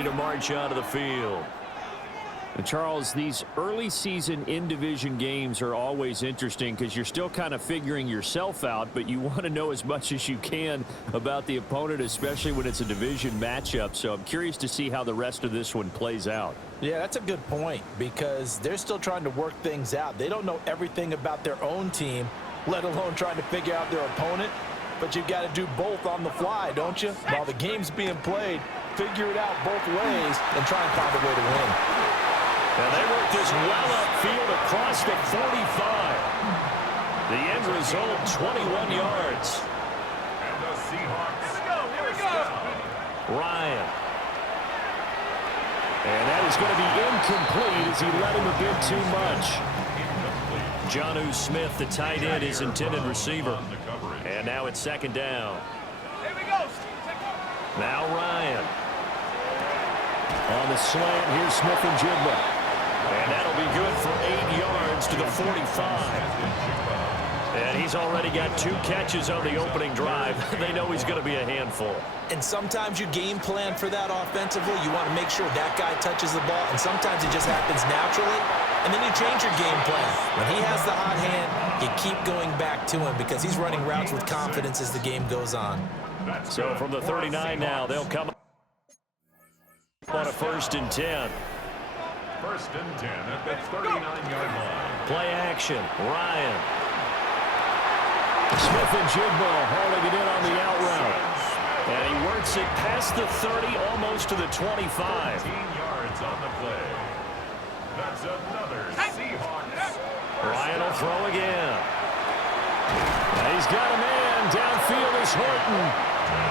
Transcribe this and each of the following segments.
To march onto the field. And Charles, these early season in-division games are always interesting because you're still kind of figuring yourself out, but you want to know as much as you can about the opponent, especially when it's a division matchup. So I'm curious to see how the rest of this one plays out. Yeah, that's a good point because they're still trying to work things out. They don't know everything about their own team, let alone trying to figure out their opponent. But you've got to do both on the fly, don't you? While the game's being played, figure it out both ways and try and find a way to win. And they work this well upfield across the 45. The end result, 21 yards. And the Seahawks. Here we go. Ryan. And that is going to be incomplete as he let him a bit too much. Jonnu Smith, the tight end, his intended receiver. And now it's second down. Here we go. Now Ryan. On the slant, here's Smith and Jigba. And that'll be good for 8 yards to the 45. And he's already got 2 catches on the opening drive. They know he's going to be a handful. And sometimes you game plan for that offensively. You want to make sure that guy touches the ball, and sometimes it just happens naturally. And then you change your game plan. When he has the hot hand, you keep going back to him because he's running routes with confidence as the game goes on. So from the 39 now, they'll come on a 1st and 10. 1st and 10 at the 39-yard line. Play action. Ryan. Smith and Jigba hauling it in on the out route. And he works it past the 30, almost to the 25. 15 yards on the play. That's another Seahawks. Ryan will throw again. And he's got a man. Downfield is Horton.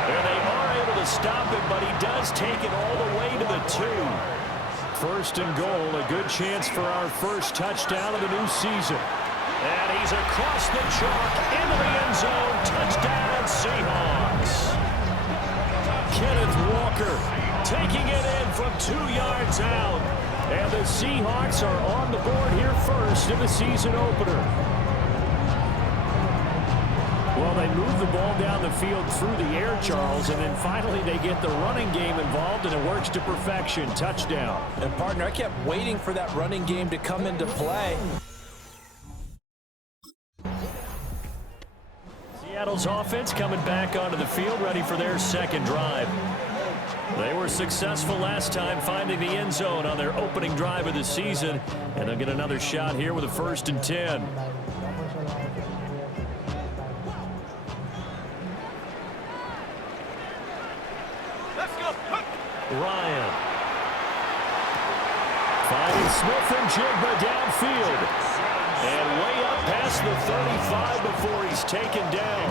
And they are able to stop him, but he does take it all the way to the 2. 1st and goal, a good chance for our first touchdown of the new season. And he's across the chalk into the end zone. Touchdown, Seahawks. Kenneth Walker taking it in from 2 yards out. And the Seahawks are on the board here first in the season opener. Well, they move the ball down the field through the air, Charles, and then finally they get the running game involved, and it works to perfection. Touchdown. And, partner, I kept waiting for that running game to come into play. Seattle's offense coming back onto the field, ready for their second drive. They were successful last time finding the end zone on their opening drive of the season, and they'll get another shot here with a 1st and 10. Ryan. Finding Smith and Jigba downfield. And way up past the 35 before he's taken down.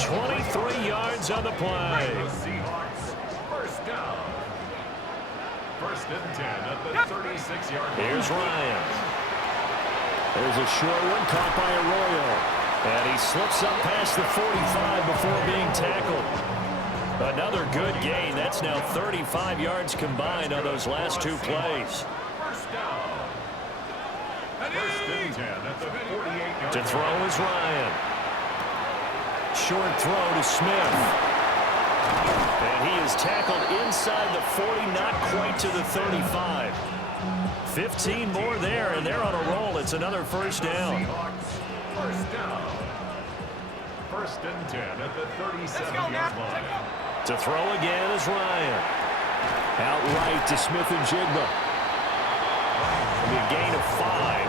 23 yards on the play. Seahawks. 1st down. 1st and 10 at the 36-yard line. Here's Ryan. There's a short one caught by Arroyo. And he slips up past the 45 before being tackled. Another good gain. That's now 35 yards combined on those last 2 plays. 1st down. 1st and 10 at the 48-yard To throw is Ryan. Short throw to Smith. And he is tackled inside the 40, not quite to the 35. 15 more there, and they're on a roll. It's another 1st down. Seahawks. 1st down. 1st and 10 at the 37-yard line. To throw again is Ryan. Outright to Smith and Jigba. A gain of 5.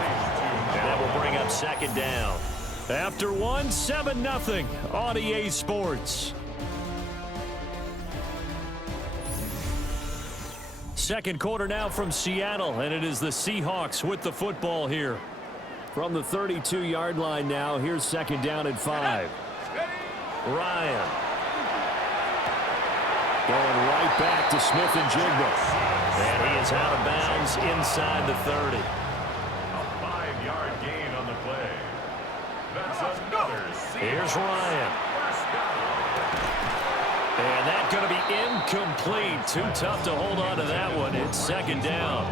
And that will bring up 2nd down. After 1, 7-0 on EA Sports. Second quarter now from Seattle, and it is the Seahawks with the football here. From the 32-yard line now, here's 2nd down at 5. Ryan. Going right back to Smith and Jigba. And he is out of bounds inside the 30. A 5-yard gain on the play. That's another Seahawks. Here's Ryan. 1st down. And that's going to be incomplete. Too tough to hold on to that one. It's 2nd down.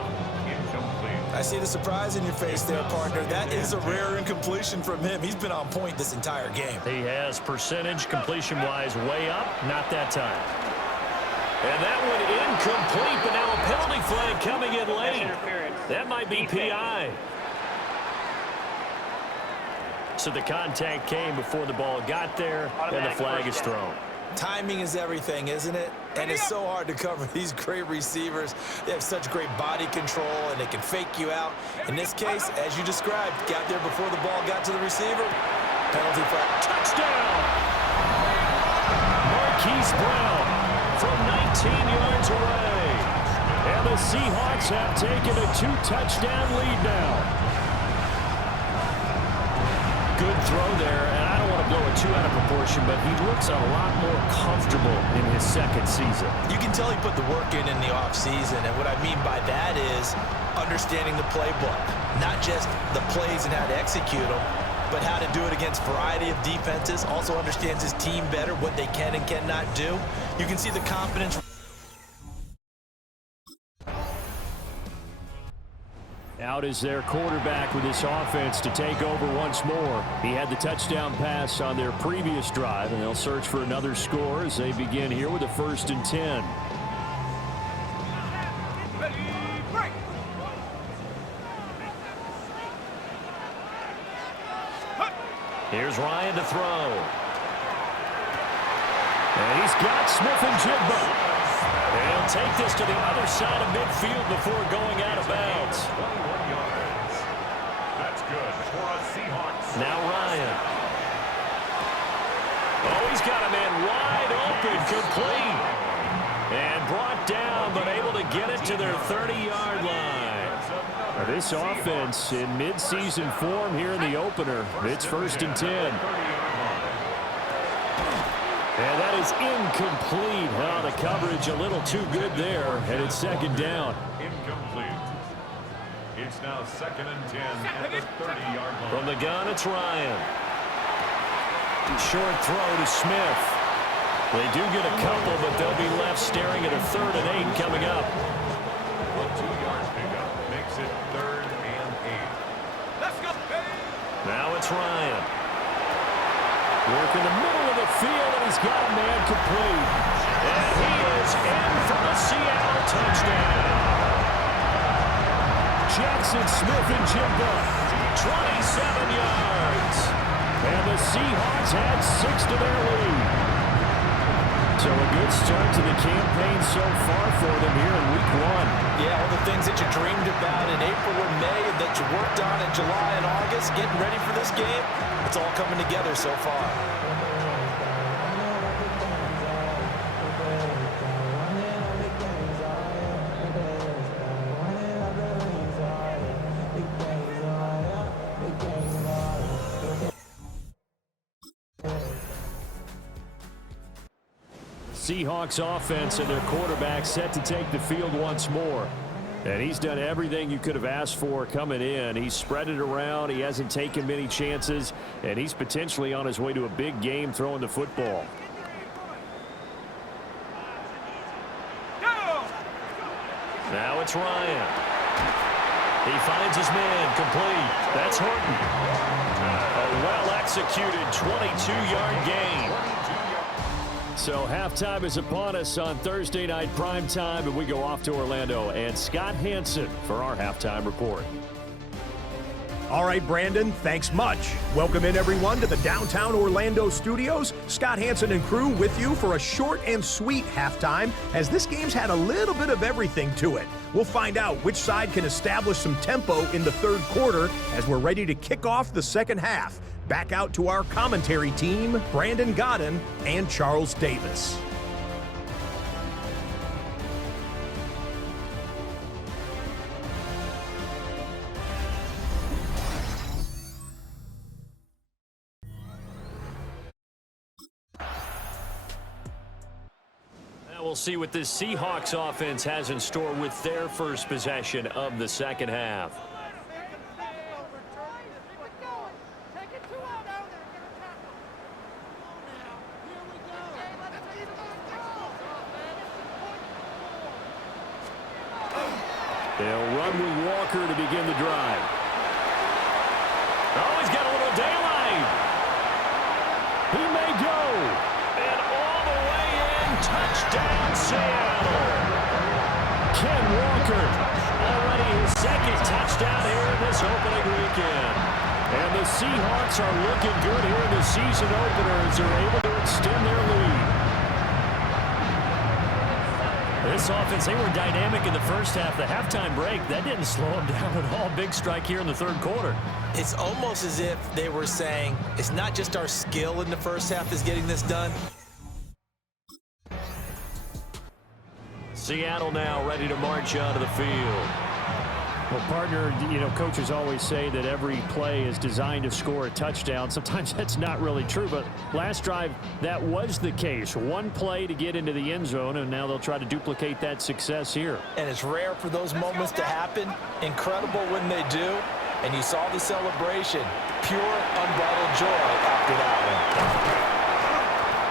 Incomplete. I see the surprise in your face there, partner. That is a rare incompletion from him. He's been on point this entire game. He has percentage completion-wise way up. Not that time. And that one incomplete, flag coming in late. That might be PI. So the contact came before the ball got there, and the flag is thrown. Timing is everything, isn't it? And it's so hard to cover these great receivers. They have such great body control, and they can fake you out. In this case, as you described, got there before the ball got to the receiver. Penalty flag. Touchdown! Marquise Brown from 19 yards away. And the Seahawks have taken a 2-touchdown lead now. Good throw there, and I don't want to blow it too out of proportion, but he looks a lot more comfortable in his second season. You can tell he put the work in the offseason, and what I mean by that is understanding the playbook. Not just the plays and how to execute them, but how to do it against a variety of defenses. Also understands his team better, what they can and cannot do. You can see the confidence. Out is their quarterback with this offense to take over once more. He had the touchdown pass on their previous drive, and they'll search for another score as they begin here with a 1st and 10. Here's Ryan to throw. And he's got Smith and Jigba. And he'll take this to the other side of midfield before going out of bounds. 21 yards. That's good for a Seahawks. Now Ryan. Oh, he's got a man wide open, complete. And brought down, but able to get it to their 30-yard line. This offense in midseason form here in the opener. It's 1st and 10. And that is incomplete. Oh, the coverage a little too good there, and it's 2nd down. Incomplete. It's now 2nd and 10 at the 30-yard line. From the gun, it's Ryan. Short throw to Smith. They do get a couple, but they'll be left staring at a 3rd and 8 coming up. A 2-yard pickup makes it 3rd and 8. Let's go. Now it's Ryan. Work in the middle of the field, and he's got a man complete. And he is in for the Seattle touchdown. Jackson Smith and Jigba, 27 yards. And the Seahawks had 6 to their lead. So a good start to the campaign so far for them here in week 1. Yeah, all the things that you dreamed about in April and May and that you worked on in July and August, getting ready for this game, it's all coming together so far. Seahawks offense and their quarterback set to take the field once more. And he's done everything you could have asked for coming in. He's spread it around. He hasn't taken many chances. And he's potentially on his way to a big game throwing the football. Now it's Ryan. He finds his man complete. That's Horton. A well-executed 22-yard gain. So halftime is upon us on Thursday night prime time, and we go off to Orlando and Scott Hansen for our halftime report. All right, Brandon, thanks much. Welcome in, everyone, to the downtown Orlando studios. Scott Hansen and crew with you for a short and sweet halftime, as this game's had a little bit of everything to it. We'll find out which side can establish some tempo in the 3rd quarter as we're ready to kick off the 2nd half. Back out to our commentary team, Brandon Godden and Charles Davis. Now we'll see what this Seahawks offense has in store with their first possession of the 2nd half. They'll run with Walker to begin the drive. Oh, he's got a little daylight. He may go. And all the way in, touchdown Seattle. Ken Walker second touchdown here in this opening weekend. And the Seahawks are looking good here in the season opener as they're able to extend their lead. This offense, they were dynamic in the first half. The halftime break, that didn't slow them down at all. Big strike here in the third quarter. It's almost as if they were saying, it's not just our skill in the first half is getting this done. Seattle now ready to march onto the field. Well, partner, coaches always say that every play is designed to score a touchdown. Sometimes that's not really true, but last drive, that was the case. One play to get into the end zone, and now they'll try to duplicate that success here. And it's rare for those moments to happen. Incredible when they do. And you saw the celebration. Pure, unbridled joy after that one.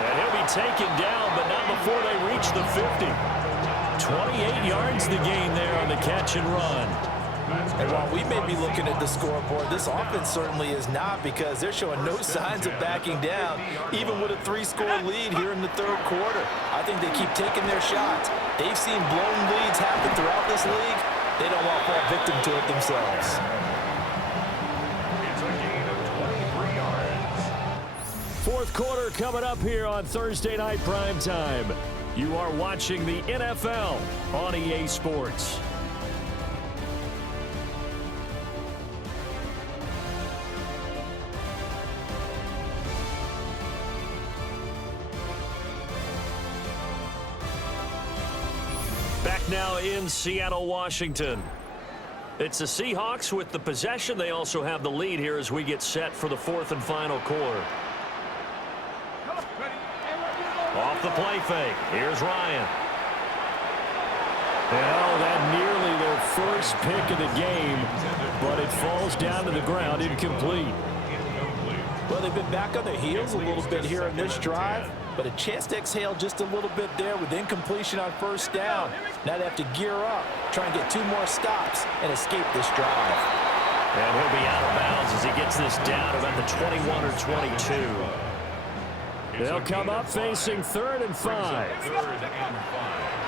And he'll be taken down, but not before they reach the 50. 28 yards the gain there on the catch and run. And while we may be looking at the scoreboard, this offense certainly is not, because they're showing no signs of backing down, even with a 3-score lead here in the third quarter. I think they keep taking their shots. They've seen blown leads happen throughout this league. They don't want to fall victim to it themselves. It's a gain of 23 yards. Fourth quarter coming up here on Thursday Night Prime Time. You are watching the NFL on EA Sports. Back now in Seattle, Washington. It's the Seahawks with the possession. They also have the lead here as we get set for the fourth and final quarter. Off the play fake. Here's Ryan. Well, that nearly their first pick of the game, but it falls down to the ground incomplete. Well, they've been back on their heels a little bit here in this drive, but a chance to exhale just a little bit there with incompletion on first down. Now they have to gear up, try and get 2 more stops and escape this drive. And he'll be out of bounds as he gets this down about the 21 or 22. They'll come up facing 3rd and 5.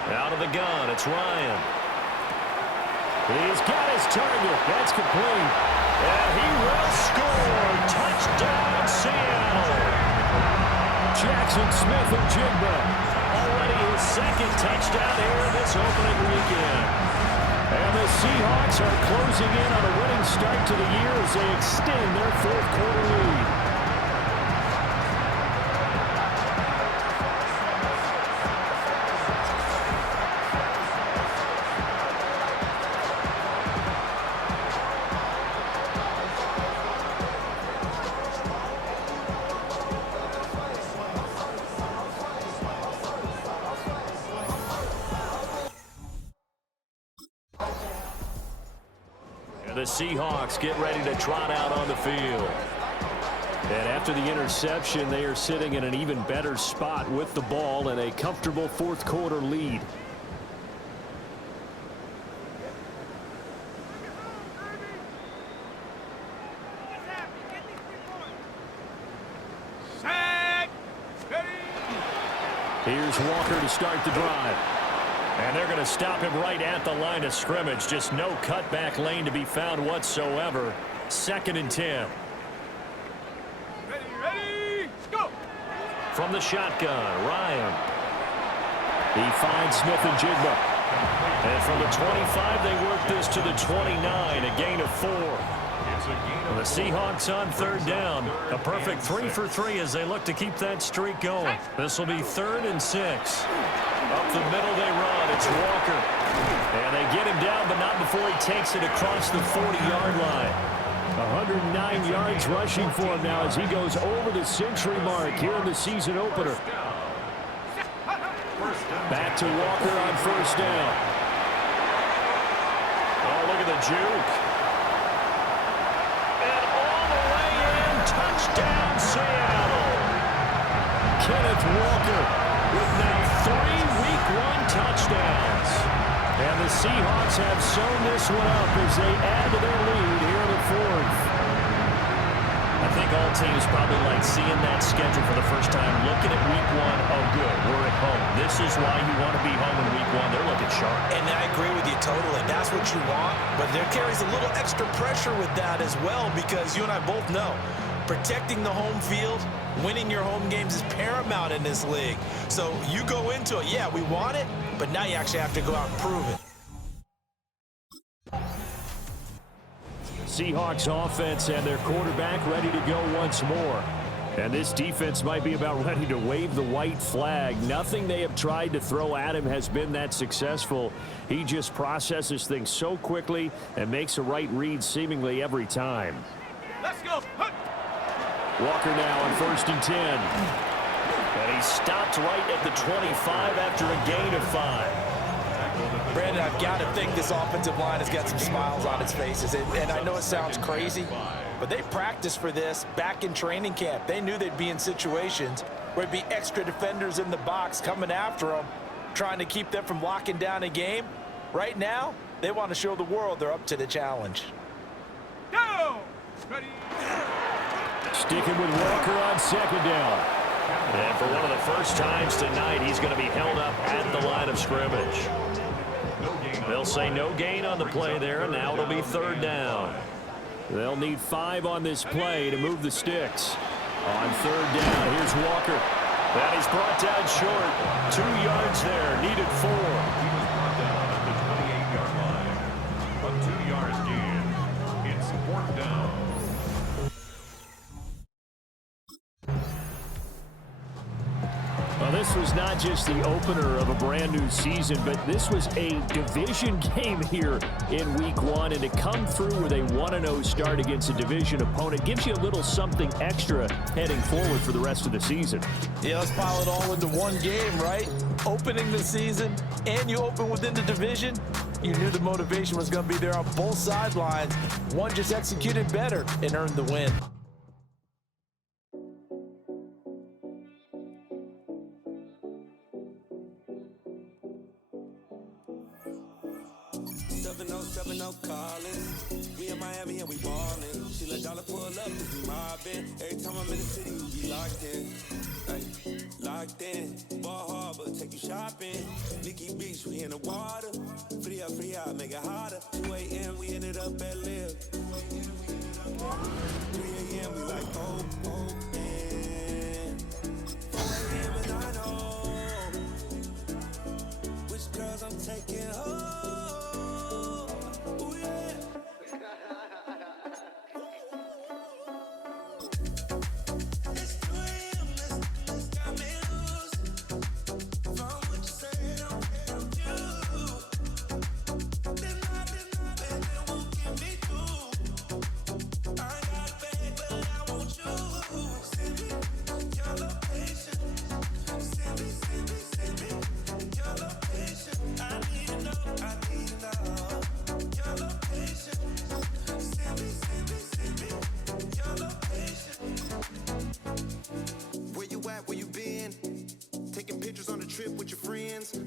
Out of the gun, it's Ryan. He's got his target. That's complete. And he will score. Touchdown, Seattle. Jackson Smith and Jigba. Already his second touchdown here in this opening weekend. And the Seahawks are closing in on a winning start to the year as they extend their fourth quarter lead. The Seahawks get ready to trot out on the field. And after the interception, they are sitting in an even better spot with the ball and a comfortable fourth quarter lead. Here's Walker to start the drive. And they're going to stop him right at the line of scrimmage. Just no cutback lane to be found whatsoever. 2nd and 10. Ready, go! From the shotgun, Ryan. He finds Smith and Jigba. And from the 25, they work this to the 29, a gain of 4. The Seahawks on 3rd down. A perfect 3 for 3 as they look to keep that streak going. This will be 3rd and 6. Up the middle they run. It's Walker. And they get him down, but not before he takes it across the 40-yard line. 109 yards rushing for him now as he goes over the century mark here in the season opener. Back to Walker on 1st down. Oh, look at the juke. And all the way in, touchdown Seattle. Kenneth Walker with now 3 Week 1 touchdowns. And the Seahawks have sewn this one up as they add to their lead here in the 4th. I think all teams probably like seeing that schedule for the first time, looking at Week 1. Oh, good, we're at home. This is why you want to be home in Week 1. They're looking sharp. And I agree with you Totally. That's what you want. But there carries a little extra pressure with that as well, because you and I both know protecting the home field, winning your home games is paramount in this league. So you go into it, yeah, we want it, but now you actually have to go out and prove it. Seahawks offense and their quarterback ready to go once more. And this defense might be about ready to wave the white flag. Nothing they have tried to throw at him has been that successful. He just processes things so quickly and makes a right read seemingly every time. Let's go. Walker now on 1st and 10. And he stopped right at the 25 after a gain of 5. Brandon, I've got to think this offensive line has got some smiles on its faces. And I know it sounds crazy, but they practiced for this back in training camp. They knew they'd be in situations where there'd be extra defenders in the box coming after them, trying to keep them from locking down a game. Right now, they want to show the world they're up to the challenge. Go! Ready? Sticking with Walker on 2nd down. And for one of the first times tonight, he's going to be held up at the line of scrimmage. They'll say no gain on the play there, and now it'll be 3rd down. They'll need 5 on this play to move the sticks. On 3rd down, here's Walker. That is brought down short. 2 yards there, needed 4. He was brought down at the 28-yard line. A 2-yard gain. It's 4th down. Well, this was not just the opener of a brand new season, but this was a division game here in week 1. And to come through with a 1-0 start against a division opponent gives you a little something extra heading forward for the rest of the season. Yeah, let's pile it all into one game, right? Opening the season, and you open within the division. You knew the motivation was going to be there on both sidelines. One just executed better and earned the win. Calling. We in Miami and we ballin'. She let dollar pull up, we mobbin'. Every time I'm in the city, we be locked in. Ay, locked in. Ball Harbor, take you shopping. Nikki Beach, we in the water. Free up, make it hotter. 2 a.m., we ended up at Live. 3 a.m., we like, oh, man. 4 a.m., and I know which girls I'm taking home.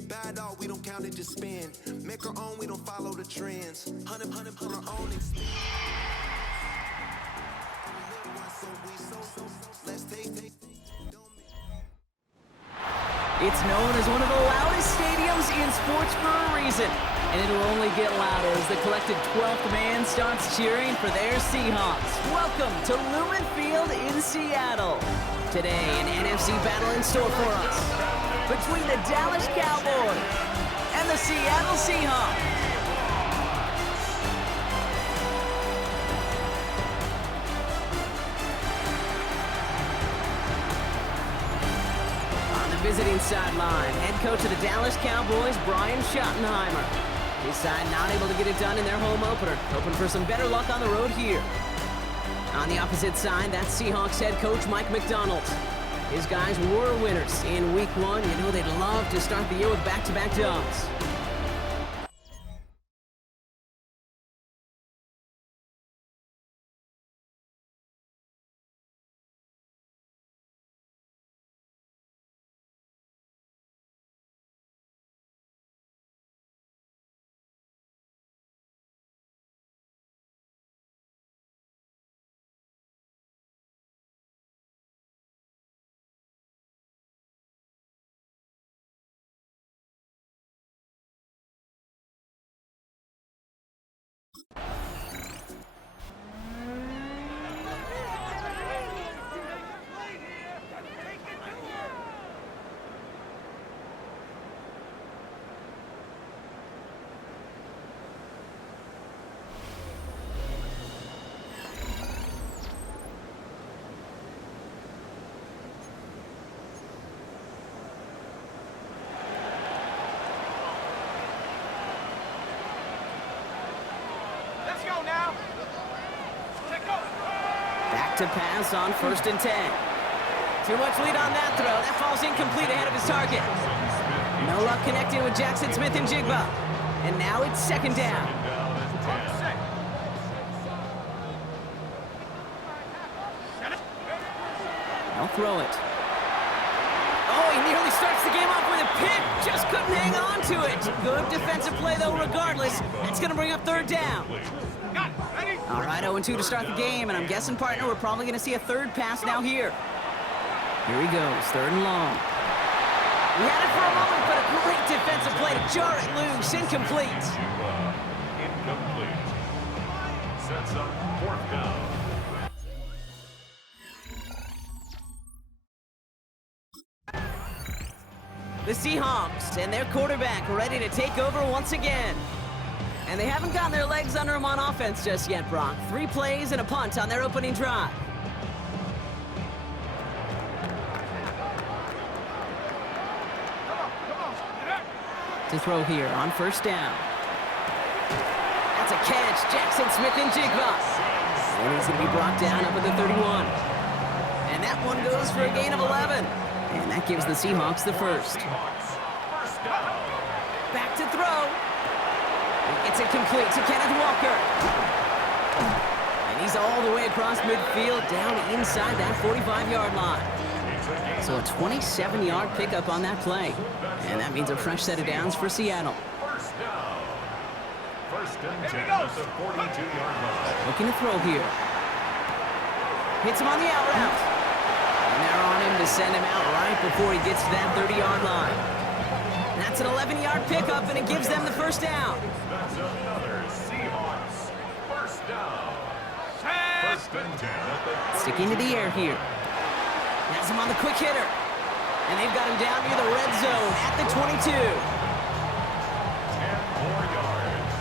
Bad dog, we don't count it, just spin. Make our own, we don't follow the trends. Hundred our own expense. Let's take. It's known as one of the loudest stadiums in sports for a reason. And it'll only get louder as the collective 12th man starts cheering for their Seahawks. Welcome to Lumen Field in Seattle. Today, an NFC battle in store for us between the Dallas Cowboys and the Seattle Seahawks. On the visiting sideline, head coach of the Dallas Cowboys, Brian Schottenheimer. His side not able to get it done in their home opener, hoping for some better luck on the road here. On the opposite side, that's Seahawks head coach Mike McDonald. His guys were winners in week 1. You know they'd love to start the year with back-to-back dubs. Back to pass on 1st and 10. Too much lead on that throw. That falls incomplete ahead of his target. No luck connecting with Jackson Smith and Jigba. And now it's 2nd down. They'll throw it. Oh, he nearly starts the game off with a pick. Just couldn't hang on to it. Good defensive play, though, regardless. It's going to bring up 3rd down. All right, 0-2 to start the game, and I'm guessing, partner, we're probably going to see a 3rd pass now here. Here he goes, 3rd and long. We had it for a moment, but a great defensive play to jar it loose. Incomplete. Incomplete. Sets up 4th down. The Seahawks and their quarterback ready to take over once again. And they haven't gotten their legs under them on offense just yet, Brock. 3 plays and a punt on their opening drive. To throw here on 1st down. That's a catch. Jackson Smith and Jigba. And he's going to be brought down up at the 31. And that one goes for a gain of 11. And that gives the Seahawks the 1st. Back to throw. It's it complete to Kenneth Walker. And he's all the way across midfield down inside that 45-yard line. So a 27-yard pickup on that play. And that means a fresh set of downs for Seattle. 1st and 10 at the 42-yard line. Looking to throw here. Hits him on the out route. And they're on him to send him out right before he gets to that 30-yard line. That's an 11-yard pickup, and it gives them the 1st down. That's another Seahawks 1st down. 1st and 10 at the Sticking to the air here. Has him on the quick hitter. And they've got him down near the red zone at the 22. 10 more yards.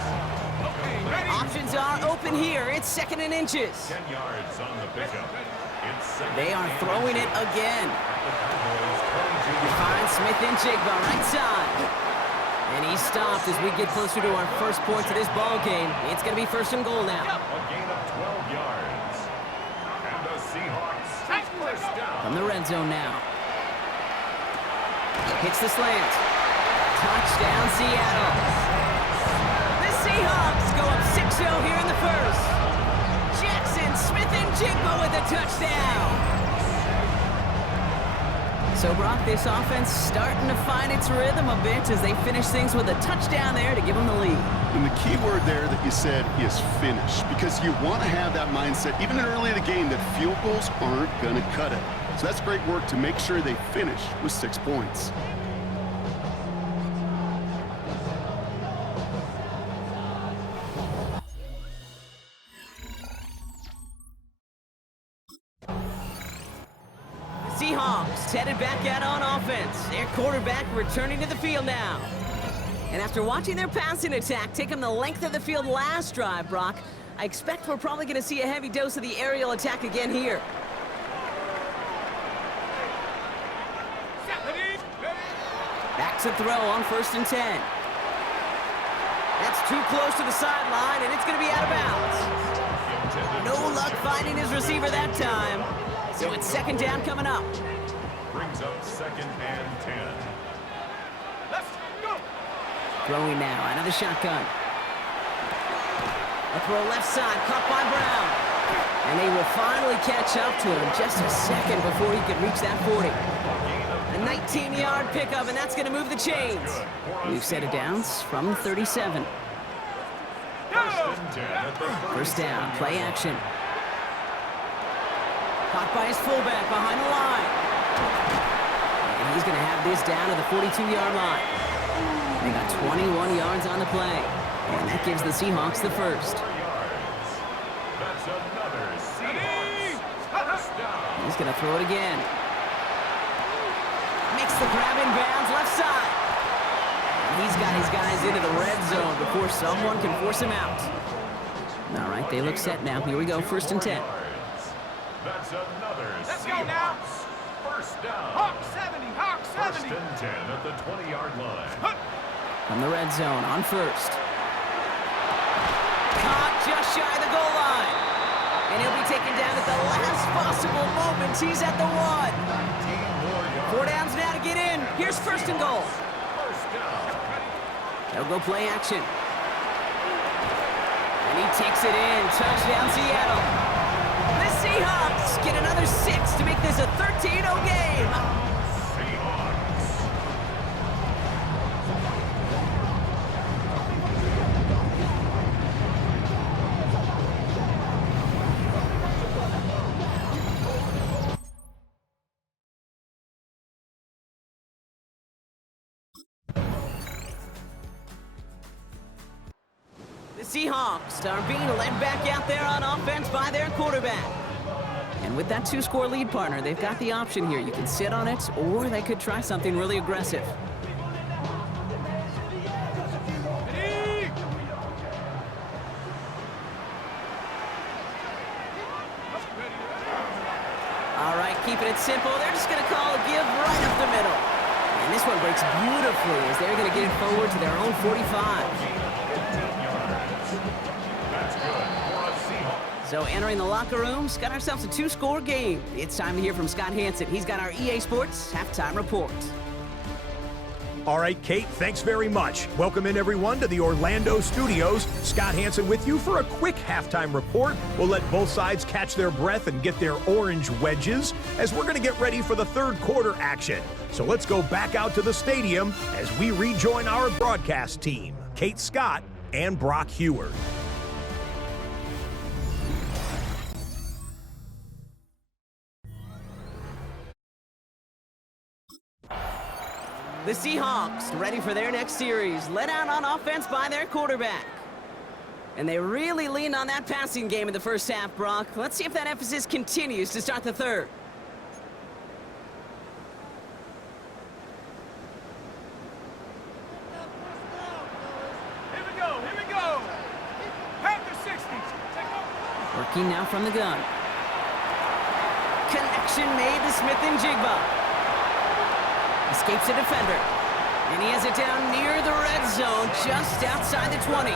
Options are open here. It's 2nd and inches. 10 yards on the pickup. It's 2nd. They are throwing it again. Finds Smith and Jigba right side. And he's stopped as we get closer to our 1st point to this ball game. It's going to be 1st and goal now. A gain of 12 yards. And the Seahawks 1st down. From the red zone now. Hits the slant. Touchdown, Seattle. The Seahawks go up 6-0 here in the 1st. Jackson Smith and Jigba with a touchdown. So, Brock, this offense starting to find its rhythm a bit as they finish things with a touchdown there to give them the lead. And the key word there that you said is finish, because you want to have that mindset, even early in the game, that field goals aren't going to cut it. So that's great work to make sure they finish with 6 points. Seahawks headed back out on offense. Their quarterback returning to the field now. And after watching their passing attack take them the length of the field last drive, Brock, I expect we're probably going to see a heavy dose of the aerial attack again here. Back to throw on 1st and 10. That's too close to the sideline, and it's going to be out of bounds. No luck finding his receiver that time. So it's 2nd down coming up. Brings up 2nd and 10. Let's go. Throwing now out of the shotgun. A throw left side, caught by Brown. And they will finally catch up to him just a second before he could reach that 40. A 19-yard pickup, and that's going to move the chains. New set of downs from 37. 1st down, play action. Caught by his fullback behind the line. And he's going to have this down to the 42-yard line. They got 21 yards on the play. And that gives the Seahawks the 1st. That's another Seahawks 1st down. He's going to throw it again. Makes the grab in bounds left side. And he's got his guys into the red zone before someone can force him out. All right, they look set now. Here we go, 1st and 10. That's another Let's go Seahawks now. 1st down. Hawk 70, Hawk 70. 1st and 10 at the 20-yard line. From the red zone on 1st. Caught just shy of the goal line. And he'll be taken down at the last possible moment. He's at the 1. 4 downs now to get in. Here's first and goal. They'll go play action. And he takes it in. Touchdown, Seattle. The Seahawks get another 6 to make this a 13-0 game. The Seahawks are being led back out there on offense by their quarterback. And with that 2-score lead, partner, they've got the option here. You can sit on it, or they could try something really aggressive. All right, keeping it simple. They're just going to call a give right up the middle. And this one breaks beautifully as they're going to get it forward to their own 45. So entering the locker room, got ourselves a 2-score game. It's time to hear from Scott Hansen. He's got our EA Sports halftime report. All right, Kate, thanks very much. Welcome in, everyone, to the Orlando studios. Scott Hansen with you for a quick halftime report. We'll let both sides catch their breath and get their orange wedges as we're going to get ready for the third quarter action. So let's go back out to the stadium as we rejoin our broadcast team, Kate Scott and Brock Heward. The Seahawks ready for their next series, led out on offense by their quarterback. And they really leaned on that passing game in the first half, Brock. Let's see if that emphasis continues to start the third. Here we go. Half the 60s. Take over. Working now from the gun. Connection made to Smith and Jigba. Escapes a defender. And he has it down near the red zone, just outside the 20.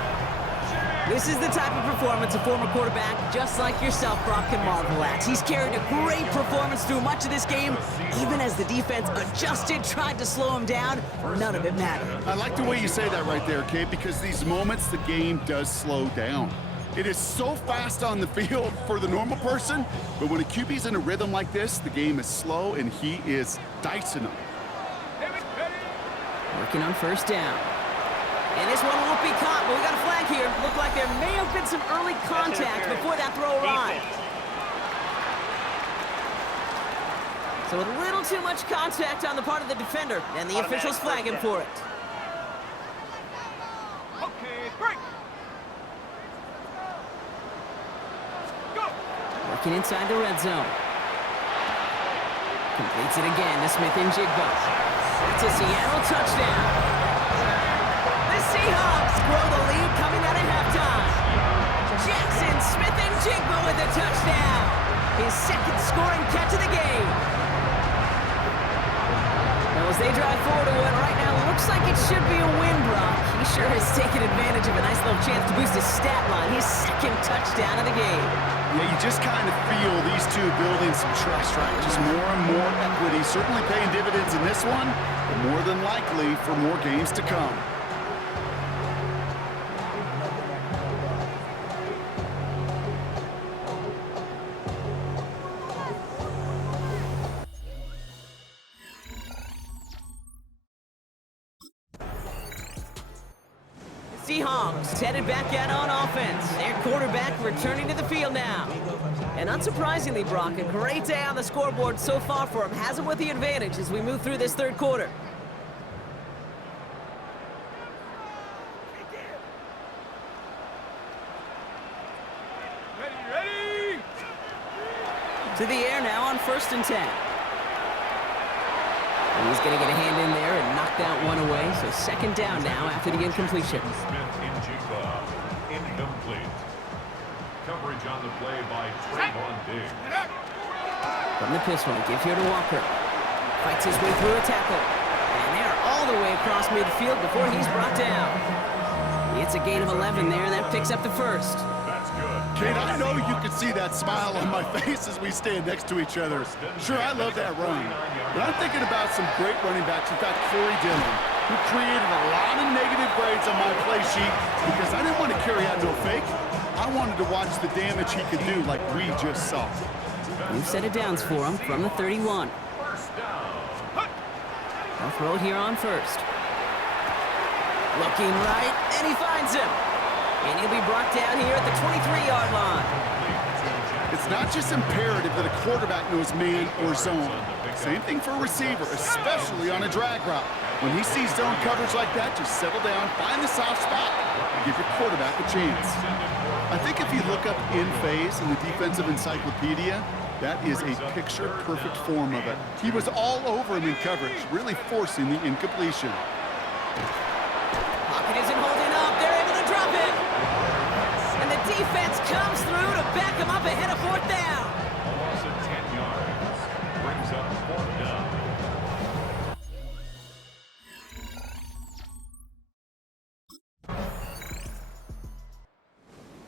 This is the type of performance a former quarterback, just like yourself, Brock, can marvel at. He's carried a great performance through much of this game. Even as the defense adjusted, tried to slow him down, none of it mattered. I like the way you say that right there, Kate, because these moments the game does slow down. It is so fast on the field for the normal person, but when a QB's in a rhythm like this, the game is slow and he is dicing them. Working on first down. And this one won't be caught, but we got a flag here. Looked like there may have been some early contact before that throw arrived. So a little too much contact on the part of the defender, and the officials flag him for it. Okay, break. Go. Working inside the red zone. Completes it again to Smith and Jigba. It's a Seattle touchdown. The Seahawks grow the lead coming out of halftime. Jackson Smith and Jigba with a touchdown. His second scoring catch of the game. Well, as they drive forward to what right now looks like it should be a win, Brock. He sure has taken advantage of a nice little chance to boost his stat line. His second touchdown of the game. Yeah, you just kind of feel these two building some trust, right? Just more and more equity, certainly paying dividends in this one, but more than likely for more games to come. Seahawks headed back out on offense. Their quarterback returning to the field now. And unsurprisingly, Brock, a great day on the scoreboard so far for him. Has him with the advantage as we move through this third quarter. Ready. To the air now on 1st and 10. And he's going to get a hand in there and knock that one away. So second down now after the incompletion. Smith and Jigba, incomplete. Coverage on the play by Trayvon Diggs. From the pistol, give here to Walker. Fights his way through a tackle. And they're all the way across midfield before he's brought down. It's a gain of 11 there, and that picks up the first. That's good. Kate, I know you can see that smile on my face as we stand next to each other. Sure, I love that run. But I'm thinking about some great running backs. In fact, Corey Dillon, who created a lot of negative grades on my play sheet because I didn't want to carry out no fake. I wanted to watch the damage he could do like we just saw. New set of downs for him from the 31. They'll throw it here on first. Looking right, and he finds him. And he'll be brought down here at the 23-yard line. It's not just imperative that a quarterback knows man or zone. Same thing for a receiver, especially on a drag route. When he sees zone coverage like that, just settle down, find the soft spot, and give your quarterback a chance. I think if you look up in phase in the defensive encyclopedia, that is a picture-perfect form of it. He was all over him in coverage, really forcing the incompletion. Pocket isn't holding up. They're able to drop it. And the defense comes through to back him up ahead of fourth down. A loss of 10 yards. Brings up fourth down.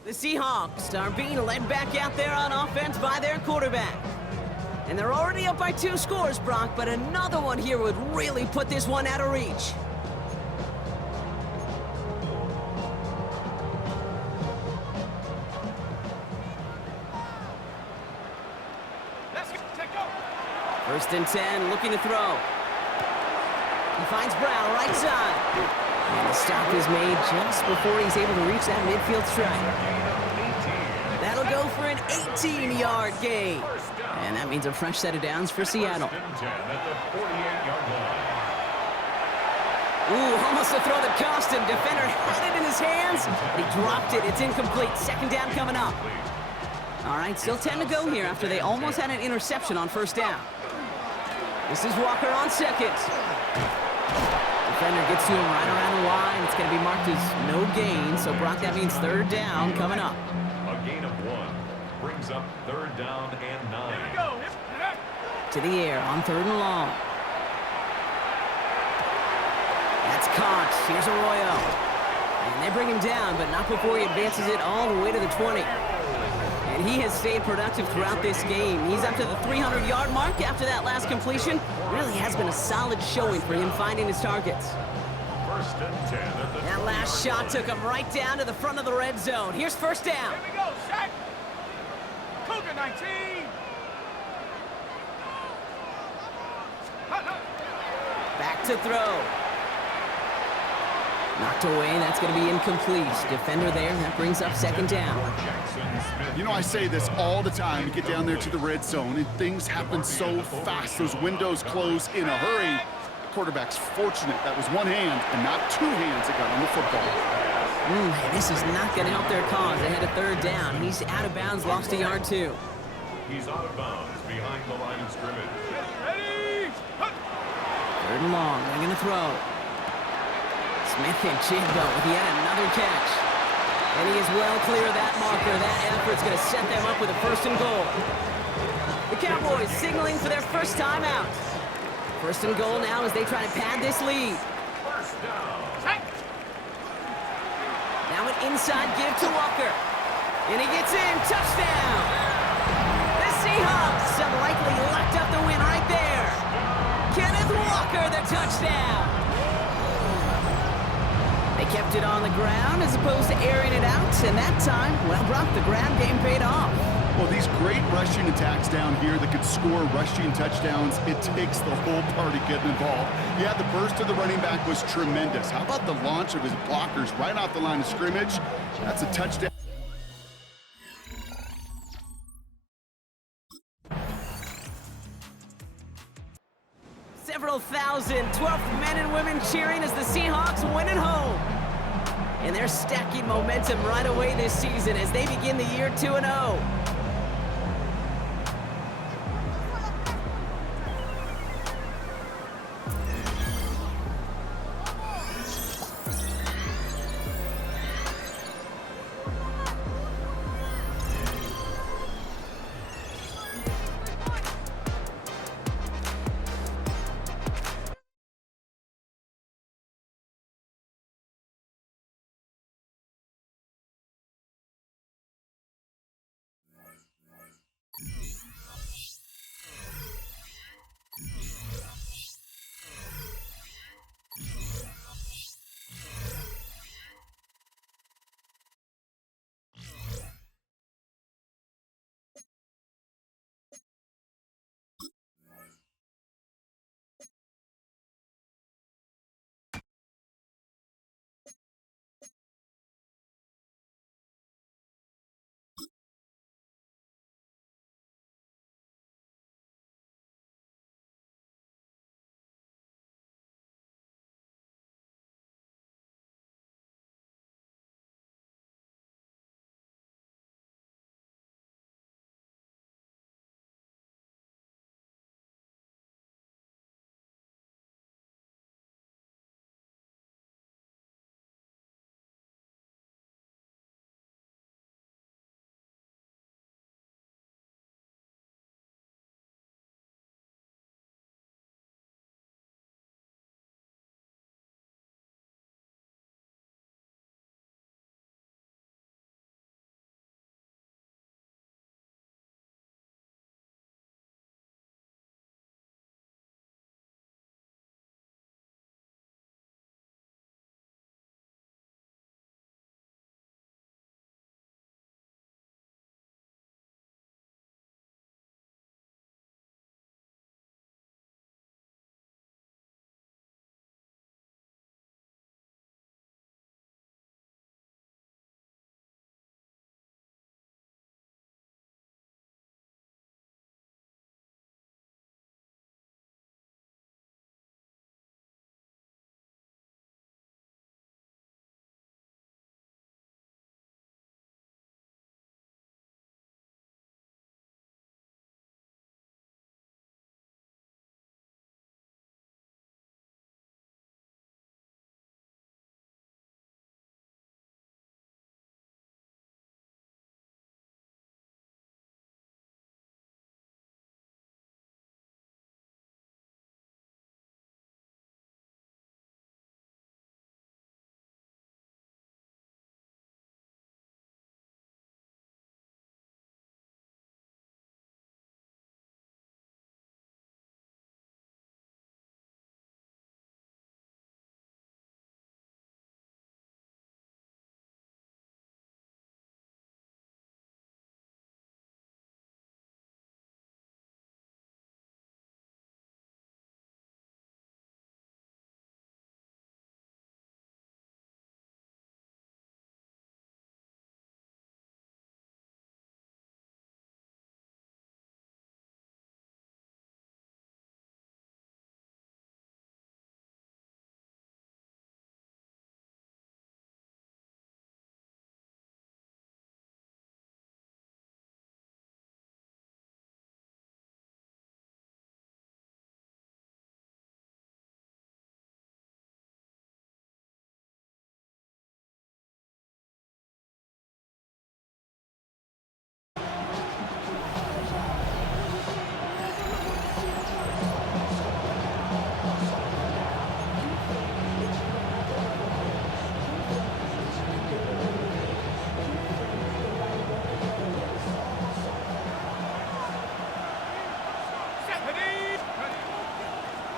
The Seahawks are being led back out there on offense by their quarterback. And they're already up by 2 scores, Brock, but another one here would really put this one out of reach. Let's get take over. First and 10, looking to throw. He finds Brown right side. And the stop is made just before he's able to reach that midfield strike. That'll go for an 18-yard gain. And that means a fresh set of downs for Seattle. Ooh, almost a throw that cost him. Defender had it in his hands, but he dropped it. It's incomplete. Second down coming up. All right, still 10 to go here after they almost had an interception on first down. This is Walker on second. Defender gets to him right around the line. It's going to be marked as no gain. So, Brock, that means third down coming up. A gain of 1 brings up third down and 9. Here we go. To the air on third and long. That's caught. Here's Arroyo. And they bring him down, but not before he advances it all the way to the 20. And he has stayed productive throughout this game. He's up to the 300-yard mark after that last completion. Really has been a solid showing for him finding his targets. First and 10 at the That last shot took him right down to the front of the red zone. Here's first down. Here we go, Shaq. Cougar 19. Back to throw. Knocked away, that's going to be incomplete. Defender there, that brings up second down. You know, I say this all the time. You get down there to the red zone, and things happen so fast. Those windows close in a hurry. The quarterback's fortunate. That was one hand and not 2 hands that got on the football. This is not going to help their cause. They had a third down. He's out of bounds, lost a yard too. He's out of bounds behind the line of scrimmage. Ready? Third and long, they're going to throw. Smith and Jigbo with yet another catch. And he is well clear of that marker. That effort's going to set them up with a first and goal. The Cowboys signaling for their first time out. First and goal now as they try to pad this lead. Now an inside give to Walker. And he gets in. Touchdown! The Seahawks have likely locked up the win right there. Kenneth Walker, the touchdown. They kept it on the ground as opposed to airing it out, and that time, well, Brock, the ground game paid off. Well, these great rushing attacks down here that could score rushing touchdowns, it takes the whole party getting involved. Yeah, the burst of the running back was tremendous. How about the launch of his blockers right off the line of scrimmage? That's a touchdown. Several thousand 12th men and women cheering as the Seahawks win at home. And they're stacking momentum right away this season as they begin the year 2-0.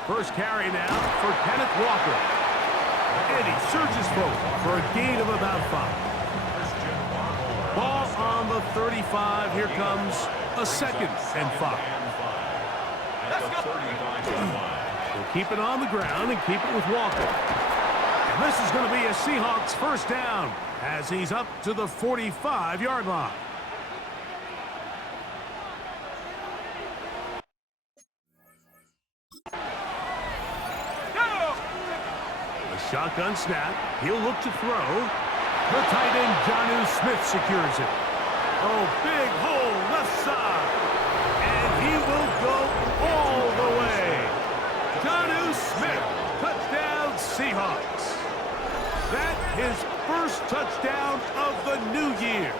First carry now for Kenneth Walker. And he surges forward for a gain of about 5. Ball on the 35. Here comes a 2nd and 5. We'll keep it on the ground and keep it with Walker. And this is going to be a Seahawks first down as he's up to the 45-yard line. Shotgun snap. He'll look to throw. The tight end, Jonnu Smith, secures it. Oh, big hole left side. And he will go all the way. Jonnu Smith, touchdown Seahawks. That his first touchdown of the new year.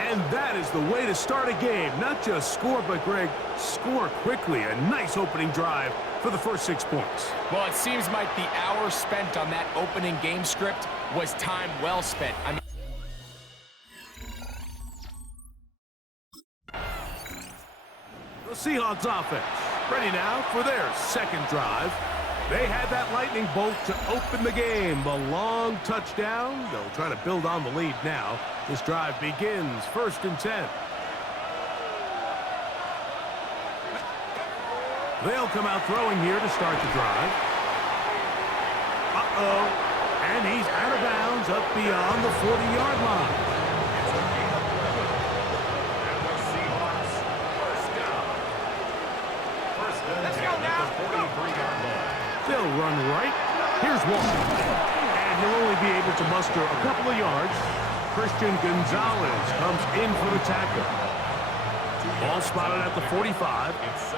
And that is the way to start a game. Not just score, but, Greg, score quickly. A nice opening drive for the first 6 points. Well, it seems like the hour spent on that opening game script was time well spent. I mean, the Seahawks offense ready now for their second drive. They had that lightning bolt to open the game. The long touchdown. They'll try to build on the lead now. This drive begins 1st and 10. They'll come out throwing here to start the drive. Uh-oh. And he's out of bounds up beyond the 40-yard line. Let's go now. They'll run right. Here's one. And he'll only be able to muster a couple of yards. Christian Gonzalez comes in for the tackle. Ball spotted at the 45.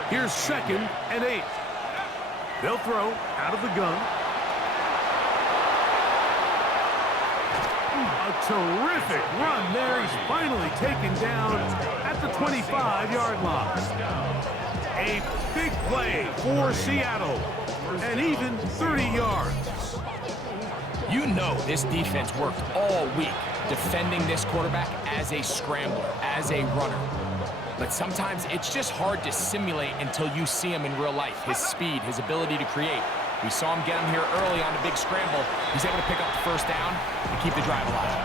Here's 2nd and 8. They'll throw out of the gun. A terrific run there. He's finally taken down at the 25-yard line. A big play for Seattle. And even 30 yards. you know this defense worked all week defending this quarterback as a scrambler, as a runner. But sometimes it's just hard to simulate until you see him in real life. His speed, his ability to create. We saw him get him here early on the big scramble. He's able to pick up the first down and keep the drive alive.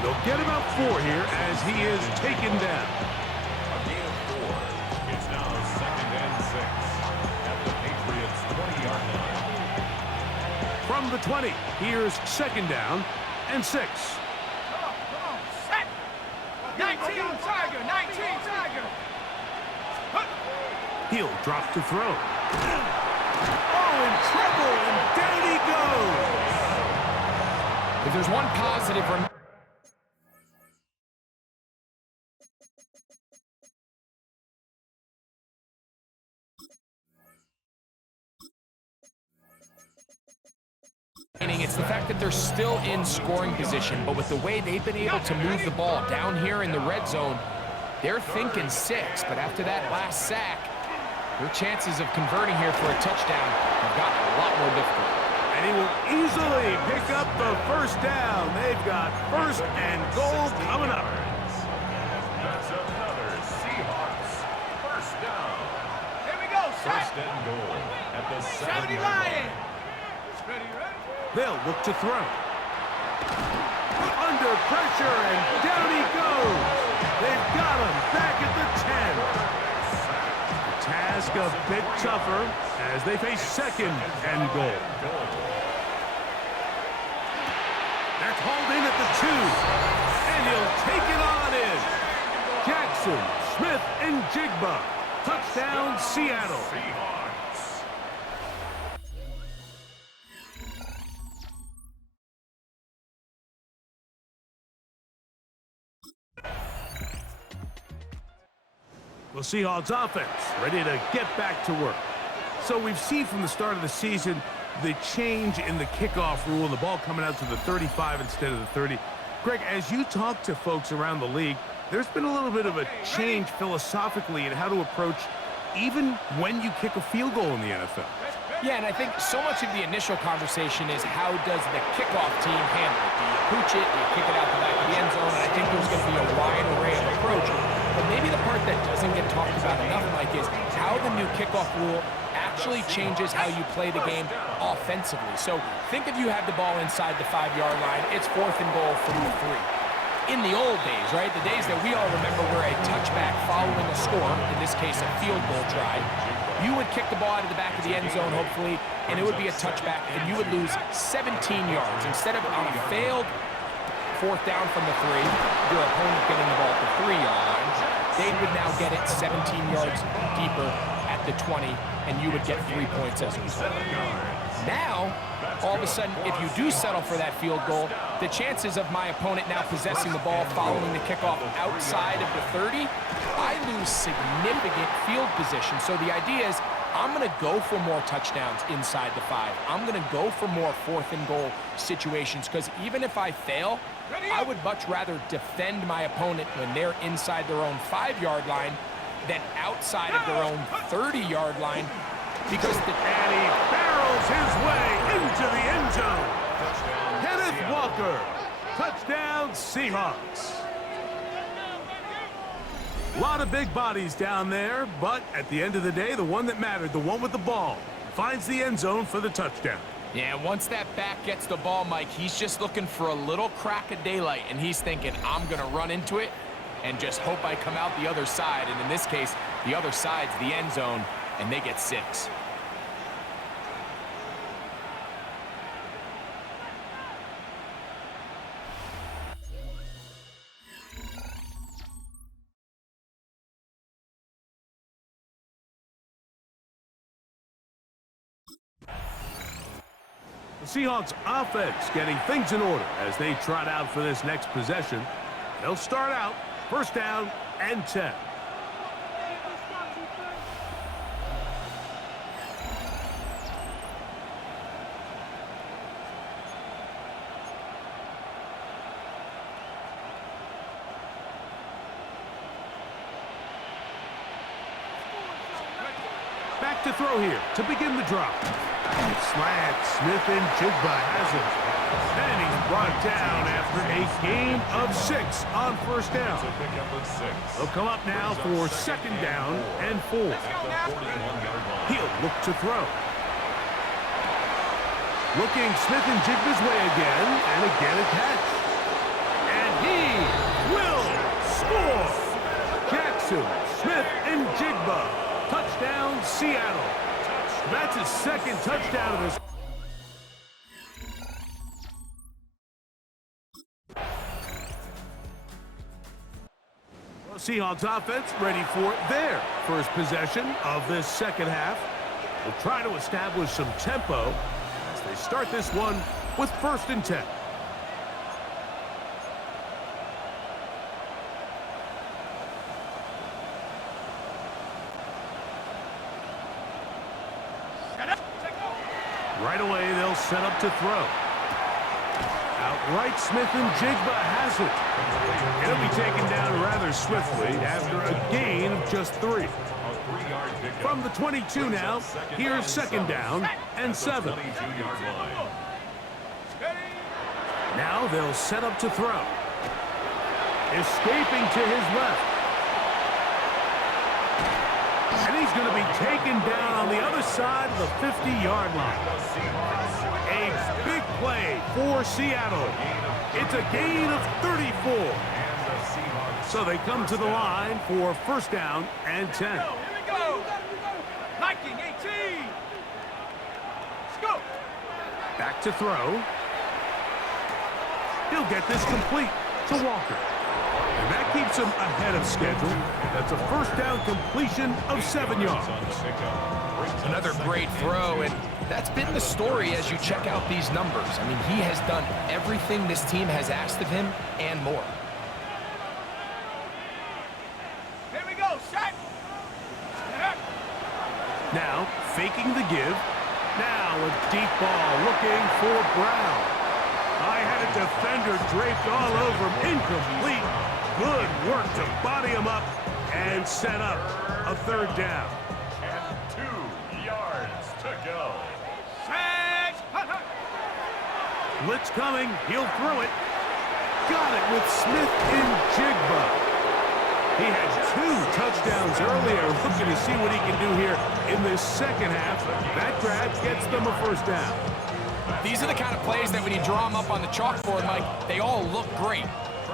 They'll get about 4 here as he is taken down. A gain of 4. It's now 2nd and 6 at the Patriots' 20-yard line. From the 20, here's 2nd down and 6. Come on, set. 19 Tiger, 19 Tiger. He'll drop to throw. Oh, in trouble, and down he goes. If there's one positive from it's the fact that they're still in scoring position, but with the way they've been able to move the ball down here in the red zone, they're thinking 6, but after that last sack, their chances of converting here for a touchdown have gotten a lot more difficult. And he will easily pick up the first down. They've got 1st and goal coming up. That's another Seahawks first down. Here we go, set. 1st and goal at the 70 7-yard Lion. line. Ready, ready? They'll look to throw. Under pressure, and down he goes. They've got him back at the 10. The task a bit tougher as they face 2nd and goal. That's hauled in at the 2. And he'll take it on in. Jackson, Smith, and Jigba. Touchdown, Seattle. Well, Seahawks offense ready to get back to work. So we've seen from the start of the season the change in the kickoff rule and the ball coming out to the 35 instead of the 30. Greg, as you talk to folks around the league, there's been a little bit of a change philosophically in how to approach even when you kick a field goal in the NFL. Yeah, and I think so much of the initial conversation is how does the kickoff team handle it? Do you pooch it? Do you kick it out the back of the end zone? And I think there's going to be a wide array of approach. But maybe the part that doesn't get talked about enough, Mike, is how the new kickoff rule actually changes how you play the game offensively. So think if you have the ball inside the 5-yard line, it's 4th and goal from the 3. In the old days, right, the days that we all remember were a touchback following a score, in this case a field goal try, you would kick the ball out of the back of the end zone, hopefully, and it would be a touchback, and you would lose 17 yards. Instead of on a failed 4th down from the 3, your opponent getting the ball at the 3-yard line, they would now get it 17 yards deeper at the 20, and you would get 3 points as a result. Now, all of a sudden, if you do settle for that field goal, the chances of my opponent now possessing the ball following the kickoff outside of the 30, I lose significant field position. So the idea is I'm going to go for more touchdowns inside the 5. I'm going to go for more 4th and goal situations, because even if I fail, I would much rather defend my opponent when they're inside their own 5-yard line than outside of their own 30-yard line, because and he barrels his way into the end zone. Kenneth Walker, touchdown Seahawks. A lot of big bodies down there, but at the end of the day, the one that mattered, the one with the ball, finds the end zone for the touchdown. Yeah, once that back gets the ball, Mike, he's just looking for a little crack of daylight, and he's thinking, I'm going to run into it and just hope I come out the other side. And in this case, the other side's the end zone, and they get 6. The Seahawks offense getting things in order as they trot out for this next possession. They'll start out 1st down and 10. Back to throw here to begin the drop. Slant, Smith and Jigba has it. And he's brought down after a gain of 6 on 1st down. They'll come up now for 2nd down and 4. He'll look to throw. Looking Smith and Jigba's way again, and again a catch. And he will score! Jackson, Smith, and Jigba. Touchdown, Seattle. That's his 2nd touchdown of this. Well, Seahawks offense ready for their first possession of this 2nd half. They'll try to establish some tempo as they start this one with 1st and 10. Right away, they'll set up to throw. Outright, Smith and Jigba has it. It'll be taken down rather swiftly after a gain of just 3. From the 22 now, here's 2nd down and 7. Now they'll set up to throw. Escaping to his left. And he's going to be taken down on the other side of the 50-yard line. A big play for Seattle. It's a gain of 34. So they come to the line for 1st down and 10. Here we go. Liking 18. Let's go. Back to throw. He'll get this complete to Walker. And that keeps him ahead of schedule. That's a 1st down completion of 7 yards. Another great throw, and that's been the story as you check out these numbers. I mean, he has done everything this team has asked of him and more. Here we go. Set. Now, faking the give. Now a deep ball looking for Brown. I had a defender draped all over him. Incomplete. Good work to body him up and set up a 3rd down. And 2 yards to go. Blitz coming. He'll throw it. Got it with Smith in Jigba. He had 2 touchdowns earlier. Looking to see what he can do here in this second half. That grab gets them a first down. These are the kind of plays that when you draw them up on the chalkboard, Mike, they all look great.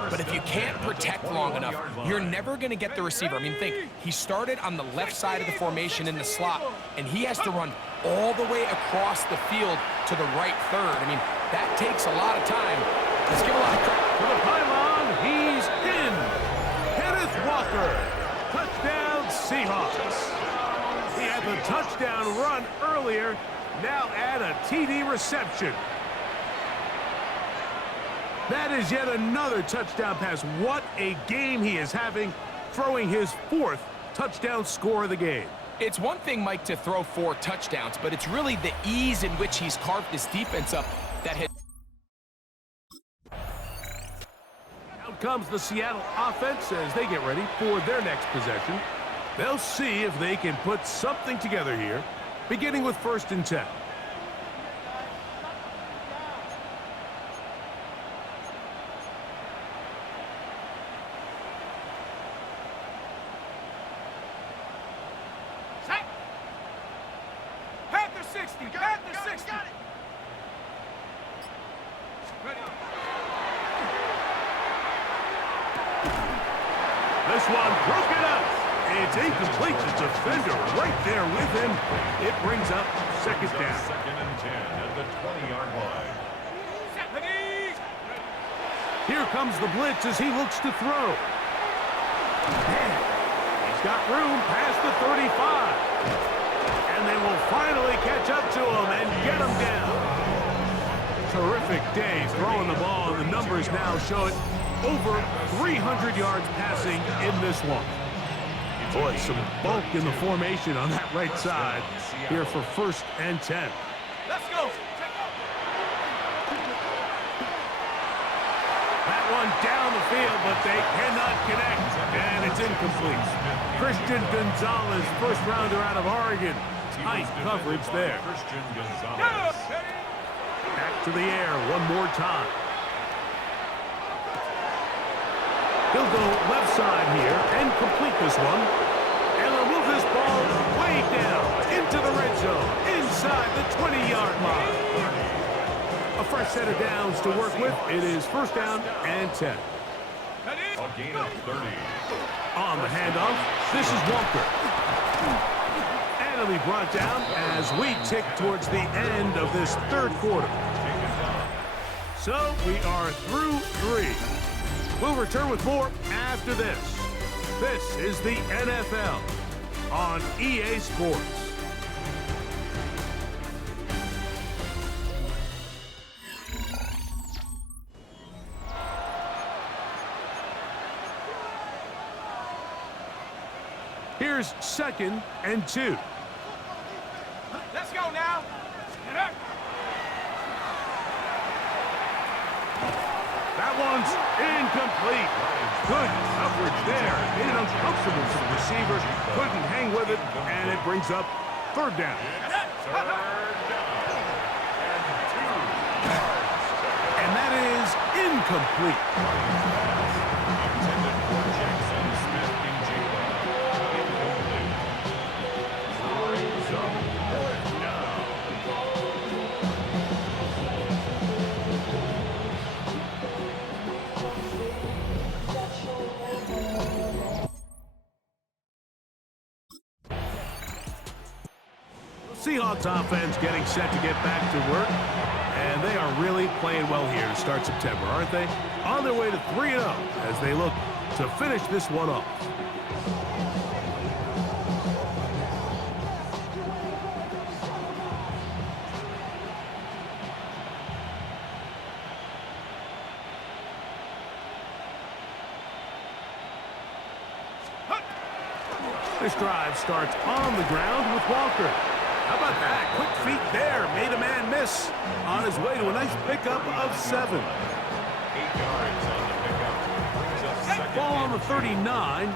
But if you can't protect long enough, you're never going to get the receiver. I mean, think, he started on the left side of the formation in the slot, and he has to run all the way across the field to the right third. I mean, that takes a lot of time. Let's give a lot of credit. To the pylon, he's in. Kenneth Walker. Touchdown, Seahawks. He had the touchdown run earlier. Now add a TD reception. That is yet another touchdown pass. What a game he is having, throwing his 4th touchdown score of the game. It's one thing, Mike, to throw 4 touchdowns, but it's really the ease in which he's carved this defense up that has... Out comes the Seattle offense as they get ready for their next possession. They'll see if they can put something together here, beginning with 1st and 10. Panther 60. Panther 60. Ready. This one broken up. It's incomplete. The defender right there with him. It brings up 2nd down. 2nd and 10 at the 20-yard line. Here comes the blitz as he looks to throw. Man, he's got room past the 35. And they will finally catch up to him and get him down. Terrific day throwing the ball, and the numbers now show it. Over 300 yards passing in this one. Boy, some bulk in the formation on that right side here for 1st and 10. Let's go. That one down the field, but they cannot connect, and it's incomplete. Christian Gonzalez, 1st rounder out of Oregon. Tight coverage there. Christian Gonzalez. Back to the air one more time. He'll go left side here and complete this one. And they'll move this ball way down into the red zone, inside the 20-yard line. A fresh set of downs to work with. It is 1st down and 10. A gain of 30. On the handoff, this is Walker. And he'll be brought down as we tick towards the end of this 3rd quarter. So we are through 3. We'll return with more after this. This is the NFL on EA Sports. Here's 2nd and 2. Let's go now. That one's incomplete. Good coverage there. Made it uncomfortable for the receiver. Couldn't hang with it, and it brings up 3rd down. And that is incomplete. Intended for Jackson Smith in Jigba. Seahawks offense getting set to get back to work, and they are really playing well here to start September, aren't they? On their way to 3-0 as they look to finish this one off. This drive starts on the ground with Walker. How about that? Quick feet there. Made a man miss on his way to a nice pickup of 7. 8 yards on the pickup. Brings up 2nd. Ball on the 39.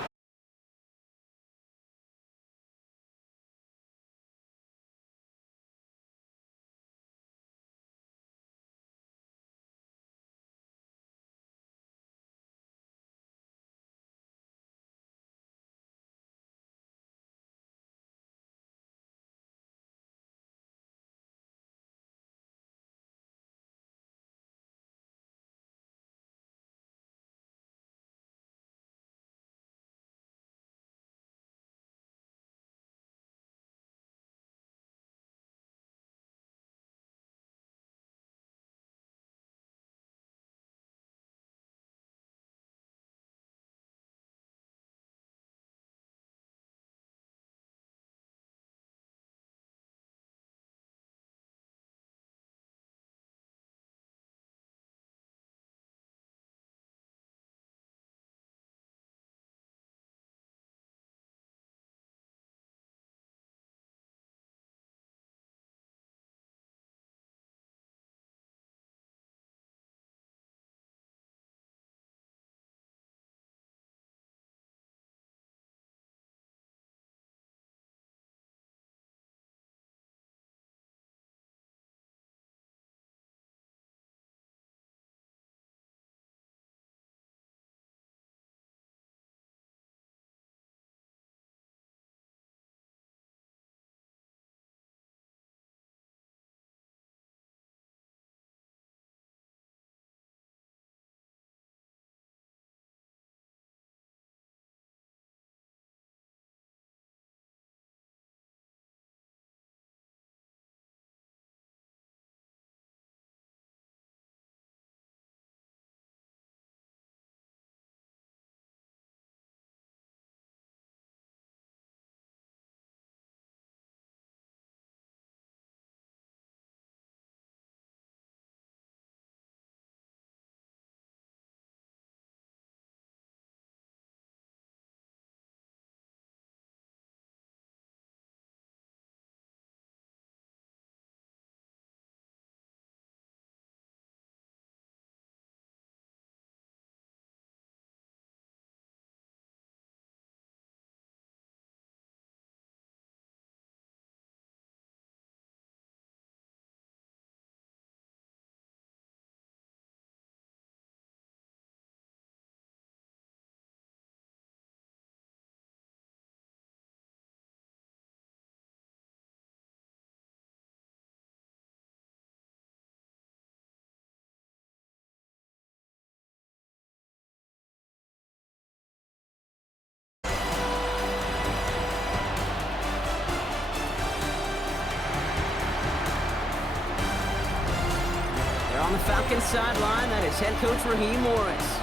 sideline, that is head coach Raheem Morris.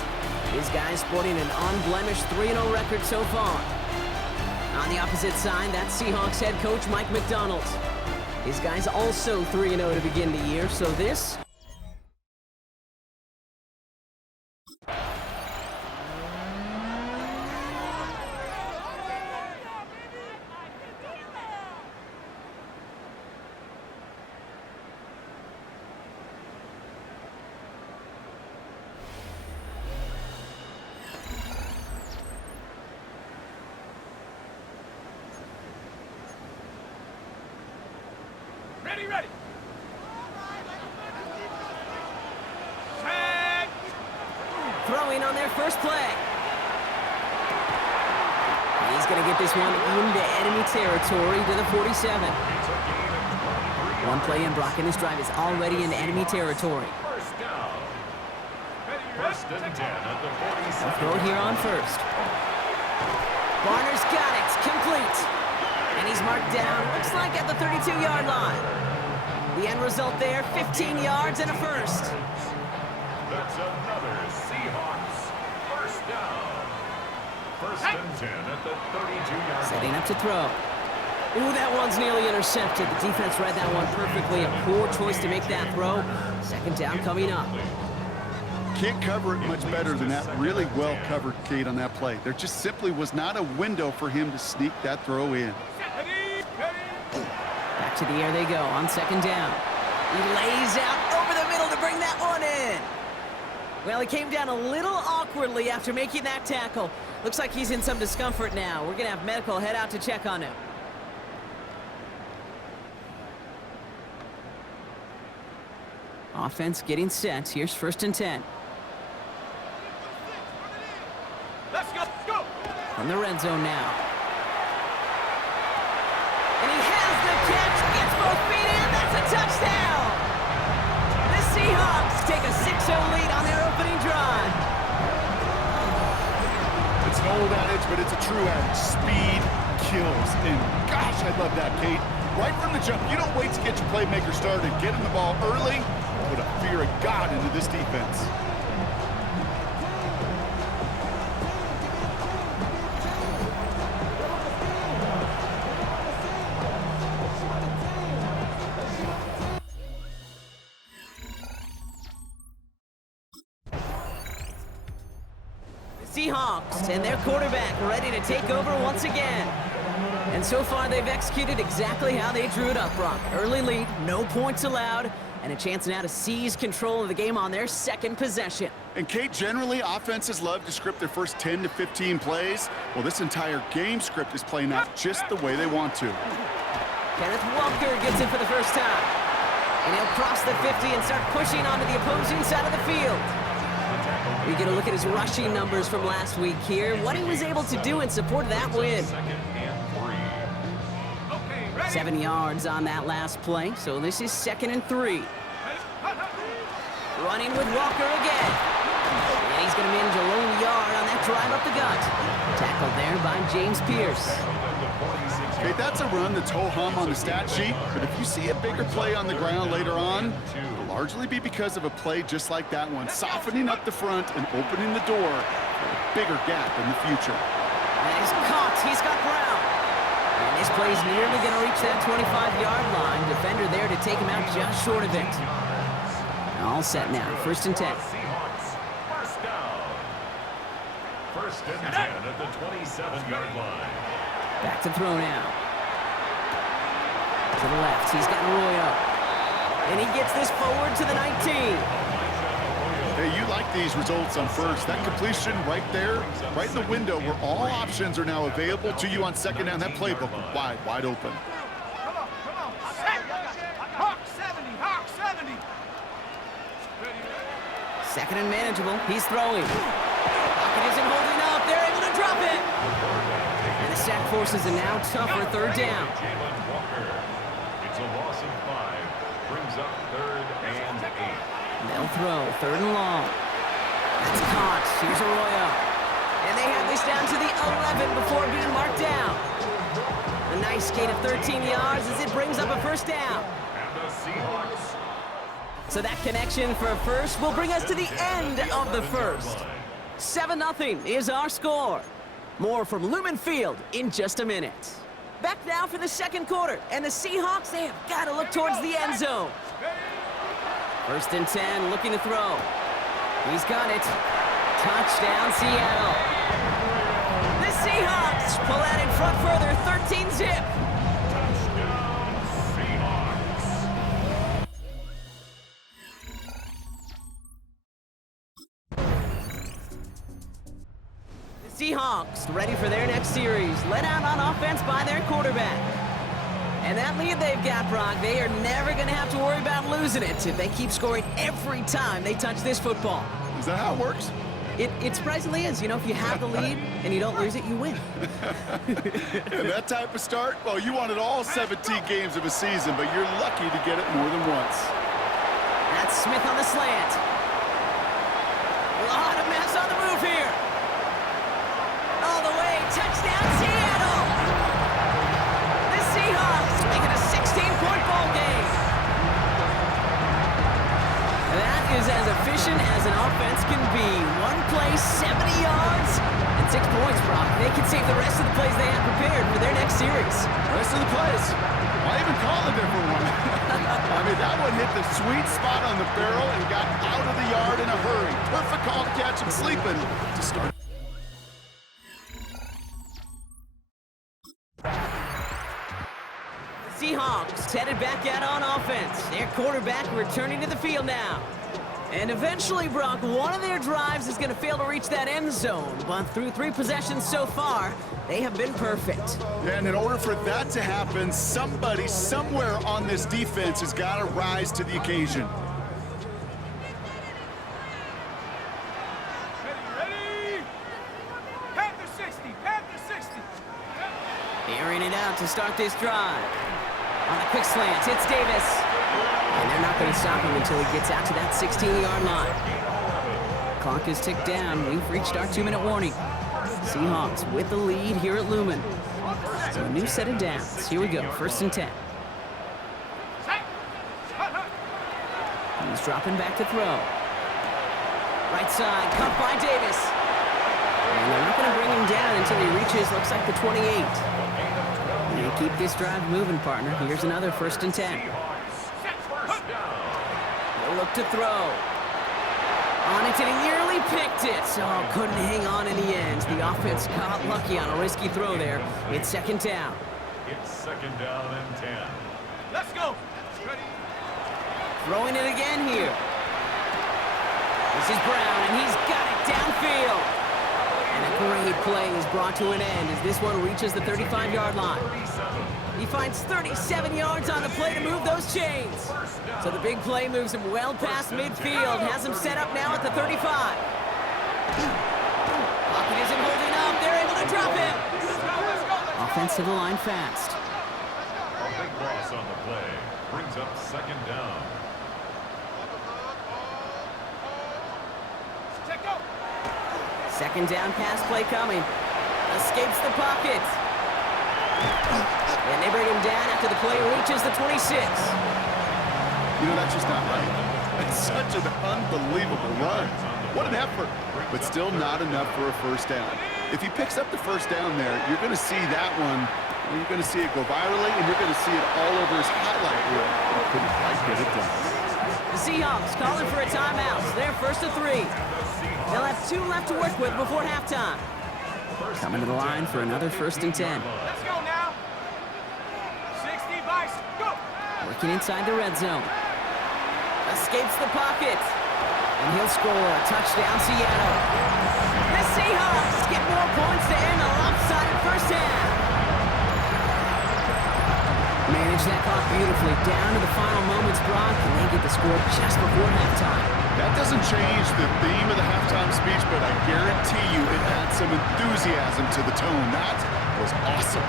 His guys sporting an unblemished 3-0 record so far. On the opposite side, that's Seahawks head coach Mike McDonald. His guys also 3-0 to begin the year, so this... Ready, ready. Tag. Throwing on their first play. He's going to get this one into enemy territory to the 47. One play in, Brock, and this drive is already in enemy territory. First down. First and 10 at the 47. Throw it here on first. Barner's got it. Complete. And he's marked down, looks like at the 32-yard line. The end result there, 15 yards and a first. That's another Seahawks first down. First and 10 at the 32-yard line. Setting up to throw. Ooh, that one's nearly intercepted. The defense read that one perfectly. A poor choice to make that throw. Second down coming up. Can't cover it much better than that. Really well covered, Kate, on that play. There just simply was not a window for him to sneak that throw in. Back to the air they go on second down. He lays out over the middle to bring that one in. Well, he came down a little awkwardly after making that tackle. Looks like he's in some discomfort now. We're going to have medical head out to check on him. Offense getting set. Here's first and 10. Let's go, go. From the red zone now. And he has the catch, gets both feet in, that's a touchdown! The Seahawks take a 6-0 lead on their opening drive. It's an old adage, but it's a true adage. Speed kills. And gosh, I love that, Kate. Right from the jump, you don't wait to get your playmaker started. Get him the ball early, put a fear of God into this defense. Seahawks and their quarterback ready to take over once again. And so far, they've executed exactly how they drew it up, Brock. Early lead, no points allowed, and a chance now to seize control of the game on their second possession. And Kate, generally, offenses love to script their first 10 to 15 plays. Well, this entire game script is playing out just the way they want to. Kenneth Walker gets it for the first time. And he'll cross the 50 and start pushing onto the opposing side of the field. We get a look at his rushing numbers from last week here, what he was able to do in support of that win. 7 yards on that last play, so this is 2nd and 3. Running with Walker again. And he's going to manage a lone yard on that drive up the gut. Tackled there by James Pierce. Okay, that's a run that's ho-hum on the stat sheet, but if you see a bigger play on the ground later on, it'll largely be because of a play just like that one, softening up the front and opening the door for a bigger gap in the future. And he's caught. He's got Brown. And this play's nearly going to reach that 25-yard line. Defender there to take him out just short of it. All set now. 1st and 10. First down. First and 10 at the 27-yard line. Back to throw now. To the left. He's got Arroyo. And he gets this forward to the 19. Hey, you like these results on first. That completion right there, right in the window where all options are now available to you on second down. That playbook wide open. Come on. Hawk 70, Hawk 70. 2nd and manageable. He's throwing. Pocket isn't holding up. They're able to drop it. And the sack forces a now tougher 3rd down. It's a loss of 5. Brings up 3rd and 8. They'll throw 3rd and long. That's caught. Here's Arroyo. And they have this down to the 11 before being marked down. A nice gain of 13 yards as it brings up a 1st down. And the Seahawks So that connection for a first will bring us to the end of the first. 7-0 is our score. More from Lumen Field in just a minute. Back now for the second quarter, and the Seahawks, they have got to look towards the end zone. 1st and 10, looking to throw. He's got it. Touchdown, Seattle. The Seahawks pull out in front further, 13-zip. Seahawks ready for their next series, led out on offense by their quarterback. And that lead they've got, Brock, they are never going to have to worry about losing it if they keep scoring every time they touch this football. Is that how it works? It surprisingly is. You know, if you have the lead and you don't lose it, you win. And that type of start, well, you wanted all 17 games of a season, but you're lucky to get it more than once. That's Smith on the slant. A lot of mess on the move here. All the way, touchdown Seattle! The Seahawks make it a 16-point ball game. That is as efficient as an offense can be. One play, 70 yards, and 6 points, Brock. They can save the rest of the plays they have prepared for their next series. Rest of the plays? Why even call a different one? I mean, that one hit the sweet spot on the barrel and got out of the yard in a hurry. Perfect call to catch him sleeping to start. Seahawks headed back out on offense. Their quarterback returning to the field now. And eventually, Brock, one of their drives is going to fail to reach that end zone. But through 3 possessions so far, they have been perfect. And in order for that to happen, somebody somewhere on this defense has got to rise to the occasion. Ready? Panther 60, Panther 60. Airing it out to start this drive. On a quick slant, it's Davis. And they're not going to stop him until he gets out to that 16-yard line. Clock is ticked down. We've reached our 2-minute warning. Seahawks with the lead here at Lumen. So a new set of downs. Here we go, 1st and 10. He's dropping back to throw. Right side, caught by Davis. And they're not going to bring him down until he reaches, looks like the 28. They keep this drive moving, partner. Here's another 1st and 10. They'll look to throw. On it, and he nearly picked it. So couldn't hang on in the end. The offense got lucky on a risky throw there. It's 2nd down. It's 2nd down and 10. Let's go. Ready? Throwing it again here. This is Brown, and he's got it downfield. And a great play is brought to an end as this one reaches the 35-yard line. He finds 37 yards on the play to move those chains. So the big play moves him well past midfield, has him set up now at the 35. Pocket isn't holding up. They're able to drop him. Offense to the line fast. A big loss on the play brings up 2nd down. Check go. 2nd down pass play coming. Escapes the pocket. And they bring him down after the play reaches the 26. You know, that's just not right. It's such an unbelievable run. What an effort, but still not enough for a 1st down. If he picks up the 1st down there, you're going to see that one. You're going to see it go virally, and you're going to see it all over his highlight reel. He couldn't quite get it done. The Seahawks calling for a timeout. They're 1st and 3. They'll have 2 left to work with before halftime. Coming to the line for another 1st and 10. Let's go now. 60 Vice, go. Working inside the red zone. Escapes the pocket. And he'll score. Touchdown, Seattle. The Seahawks get more points to end the lopsided 1st half. Manage that clock beautifully down to the final moments, Brock, and they get the score just before halftime. That doesn't change the theme of the halftime speech, but I guarantee you it adds some enthusiasm to the tone. That was awesome.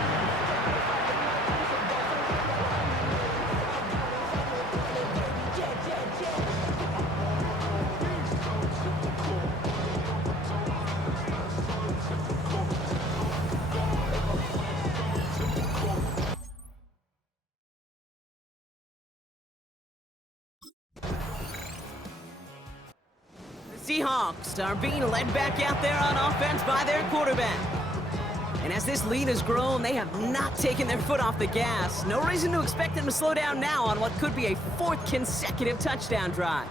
Seahawks are being led back out there on offense by their quarterback. And as this lead has grown, they have not taken their foot off the gas. No reason to expect them to slow down now on what could be a 4th consecutive touchdown drive.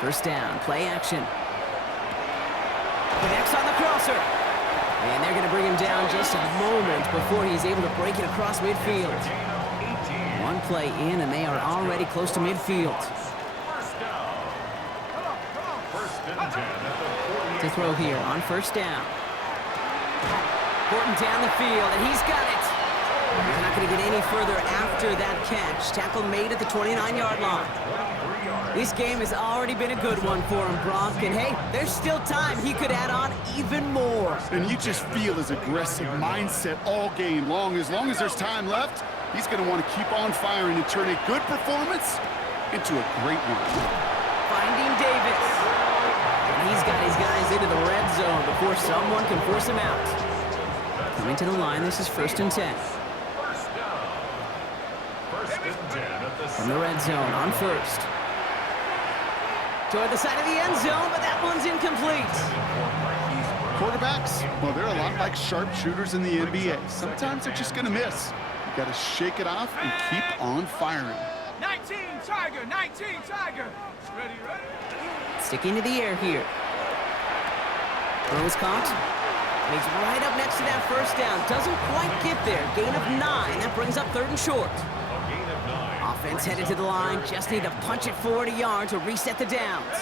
First down, play action. Connects on the crosser. And they're going to bring him down just a moment before he's able to break it across midfield. One play in, and they are already close to midfield. To throw here on first down. Horton down the field, and he's got it. He's not going to get any further after that catch. Tackle made at the 29-yard line. This game has already been a good one for him, Brock. And hey, there's still time he could add on even more. And you just feel his aggressive mindset all game long. As there's time left, he's going to want to keep on firing and turn a good performance into a great one. Finding Davis. And he's got his guys into the red zone before someone can force him out. Coming to the line, this is 1st and 10. From the red zone on first. Toward the side of the end zone, but that one's incomplete. Quarterbacks, well, they're a lot like sharpshooters in the NBA. Sometimes they're just going to miss. You got to shake it off and keep on firing. 19 Tiger, 19 Tiger. Ready. Sticking to the air here. Throws caught. And he's right up next to that first down. Doesn't quite get there. Gain of 9. That brings up 3rd and short. Offense headed to the line. Just need to punch it forward a yard to reset the downs.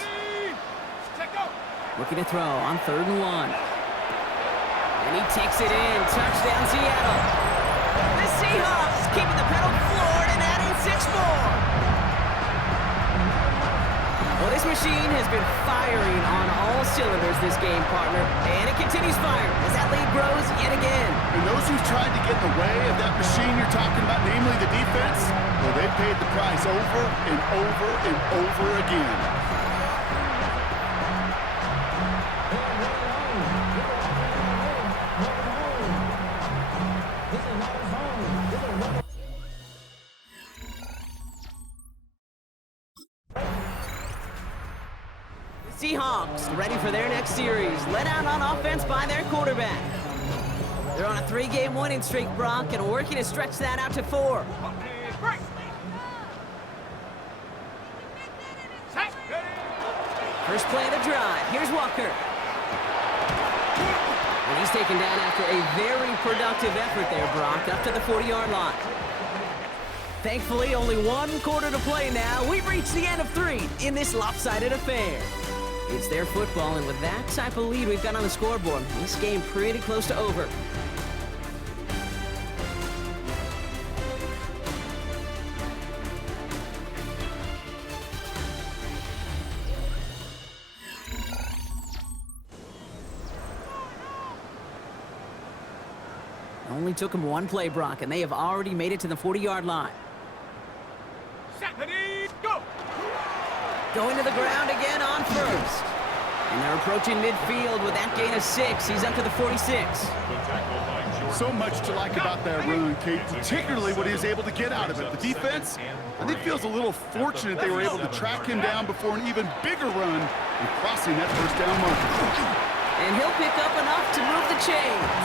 Looking to throw on 3rd and 1. And he takes it in. Touchdown, Seattle. The Seahawks keeping the pedal floored and adding 6 more. Well, this machine has been firing on all cylinders this game, partner. And it continues firing as that lead grows yet again. And those who've tried to get in the way of that machine you're talking about, namely the defense, well, they paid the price over and over and over again. Seahawks ready for their next series. Led out on offense by their quarterback. They're on a 3-game winning streak, Brock, and working to stretch that out to 4. First play of the drive. Here's Walker. And he's taken down after a very productive effort there, Brock, up to the 40-yard line. Thankfully, only 1 quarter to play now. We've reached the end of 3 in this lopsided affair. It's their football, and with that type of lead we've got on the scoreboard, this game pretty close to over. Only took them 1 play, Brock, and they have already made it to the 40-yard line. Go! Going to the ground again on first. And they're approaching midfield with that gain of 6. He's up to the 46. So much to like about that run, Kate, particularly what he was able to get out of it. The defense, I think, feels a little fortunate they were able to track him down before an even bigger run and crossing that first down marker. And he'll pick up enough to move the chains.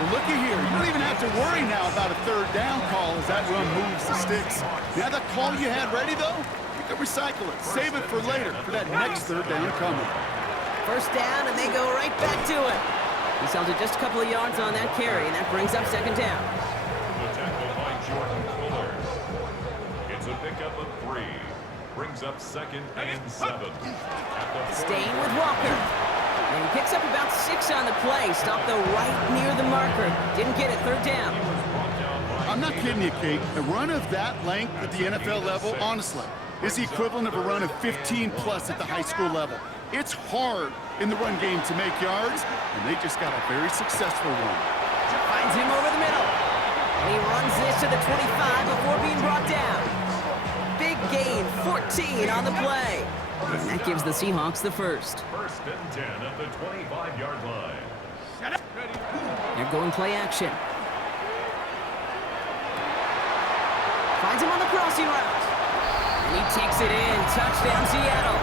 Well, looky here. You don't even have to worry now about a 3rd down call as that run moves the sticks. Now that call you had ready, though, you can recycle it. Save it for later for that next 3rd down coming. First down, and they go right back to it. He sells it just a couple of yards on that carry, and that brings up 2nd down. The tackle by Jordan Fuller. It's a pickup of 3. Brings up 2nd and 7. Staying with Walker. And he picks up about 6 on the play. Stopped though right near the marker. Didn't get it. 3rd down. I'm not kidding you, Kate. A run of that length at the NFL level, honestly, is the equivalent of a run of 15+ at the high school level. It's hard in the run game to make yards, and they just got a very successful one. Finds him over the middle. And he runs this to the 25 before being brought down. Big gain, 14 on the play. And that gives the Seahawks the first. 1st and 10 at the 25-yard line. They're going play action. Finds him on the crossing route. And he takes it in. Touchdown, Seattle.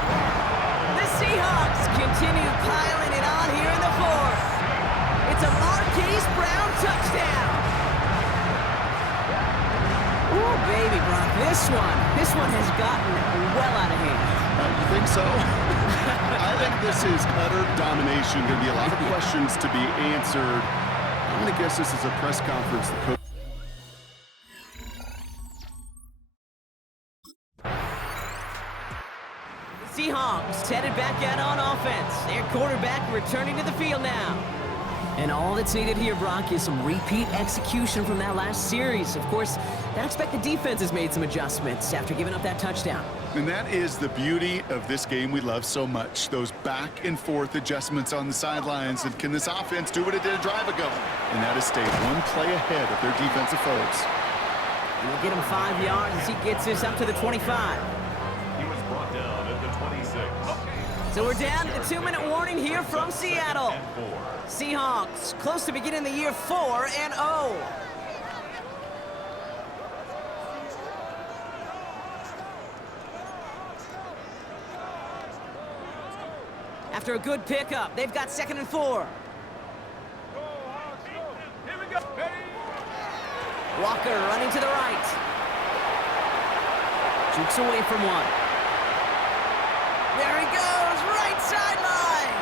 The Seahawks continue piling it on here in the fourth. It's a Marquise Brown touchdown. Ooh, baby, Brock, this one has gotten well out of hand. You think so? I think this is utter domination. Going to be a lot of questions to be answered. I'm going to guess this is a press conference. The coach. Seahawks headed back out on offense. Their quarterback returning to the field now. And all that's needed here, Brock, is some repeat execution from that last series. Of course, I expect the defense has made some adjustments after giving up that touchdown. And that is the beauty of this game we love so much. Those back and forth adjustments on the sidelines. And can this offense do what it did a drive ago? And that is stay one play ahead of their defensive foes. And we'll get him 5 yards as he gets this up to the 25. He was brought down at the 26. So we're down to the 2-minute warning here from Seattle. Seahawks close to beginning the year 4-0. After a good pickup, they've got 2nd and 4. Here we go. Walker running to the right. Jukes away from one. There he goes, right sideline.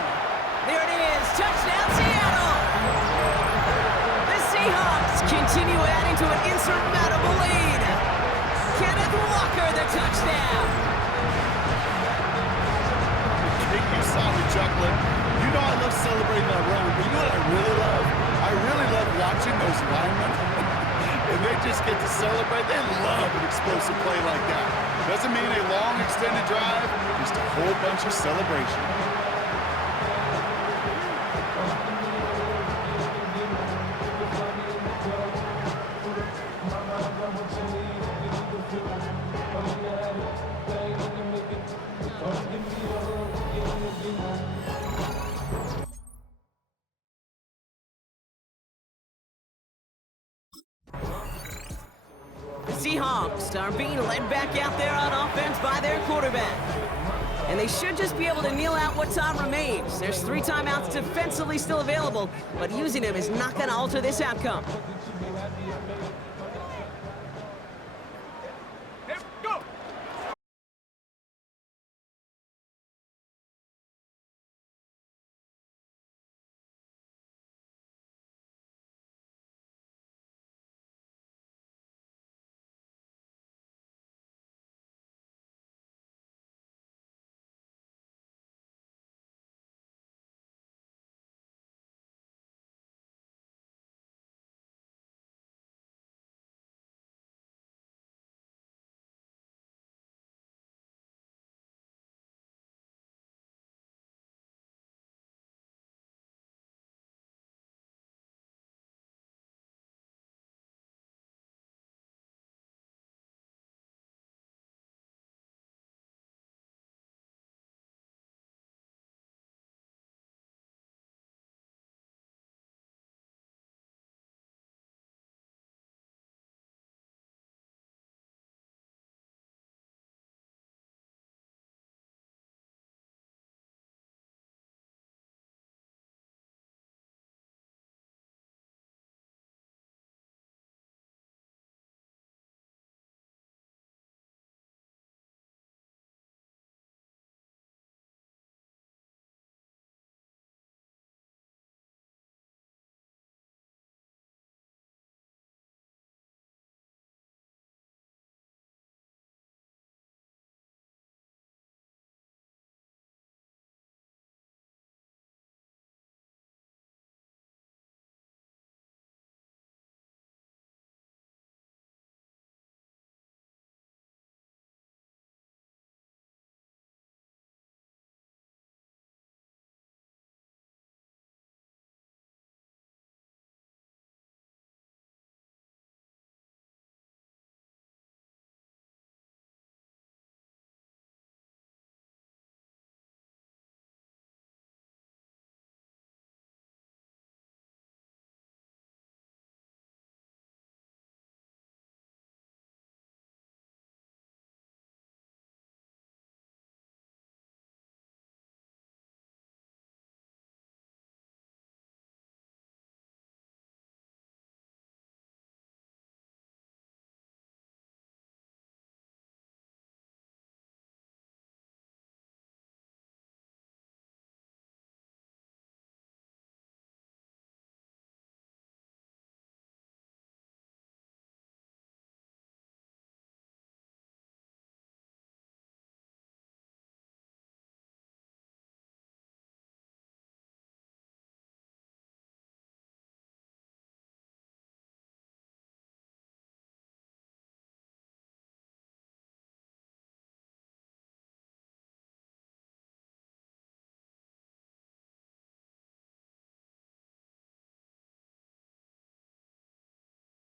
There it is, touchdown Seattle. The Seahawks continue adding to an insurmountable lead. Kenneth Walker, the touchdown. You saw me chuckling. You know I love celebrating that run, but you know what I really love? I really love watching those linemen. And they just get to celebrate. They love an explosive play like that. Doesn't mean a long extended drive, just a whole bunch of celebration. Seahawks are being led back out there on offense by their quarterback. And they should just be able to kneel out what time remains. There's 3 timeouts defensively still available, but using them is not going to alter this outcome.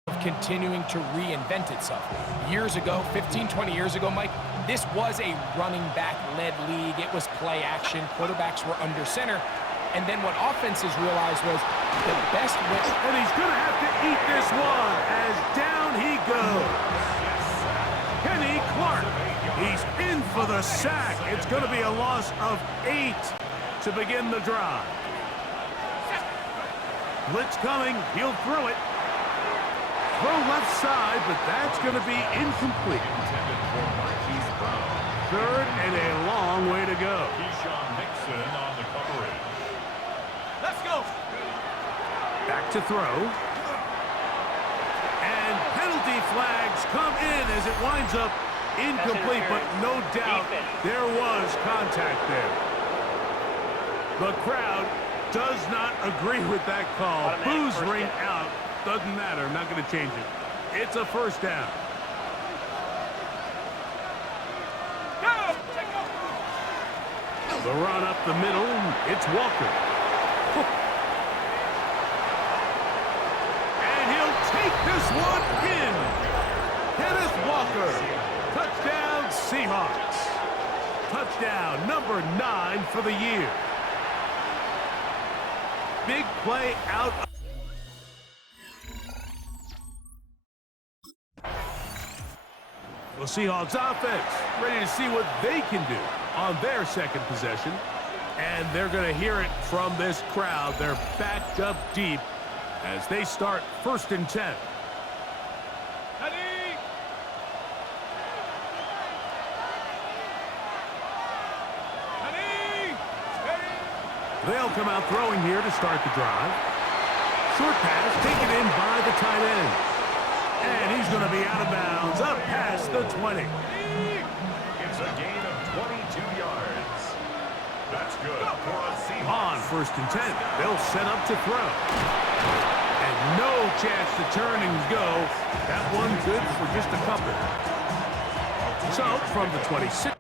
of continuing to reinvent itself. Years ago, 15, 20 years ago, Mike, this was a running back-led league. It was play action. Quarterbacks were under center. And then what offenses realized was the best way. And he's going to have to eat this one as down he goes. Kenny Clark. He's in for the sack. It's going to be a loss of 8 to begin the drive. Blitz coming. He'll throw it. Throw left side, but that's going to be incomplete. Third and a long way to go. On the coverage. Let's go. Back to throw. And penalty flags come in as it winds up incomplete, but no doubt there was contact there. The crowd does not agree with that call. Boos ring out. Doesn't matter. I'm not going to change it. It's a first down. Go. The run up the middle. It's Walker. And he'll take this one in. Kenneth Walker. Touchdown, Seahawks. Touchdown number 9 for the year. Big play out. The Seahawks offense ready to see what they can do on their second possession. And they're going to hear it from this crowd. They're backed up deep as they start 1st and 10. They'll come out throwing here to start the drive. Short pass taken in by the tight end. And he's going to be out of bounds up past the 20. It's a gain of 22 yards. That's good for a Seahawks. On 1st and 10, they'll set up to throw. And no chance to turn and go. That one good for just a couple. So from the 26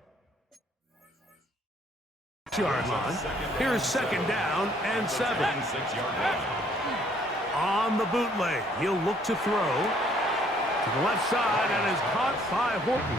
yard line, here's 2nd down and 7. On the bootleg, he'll look to throw. To the left side, and is caught by Horton.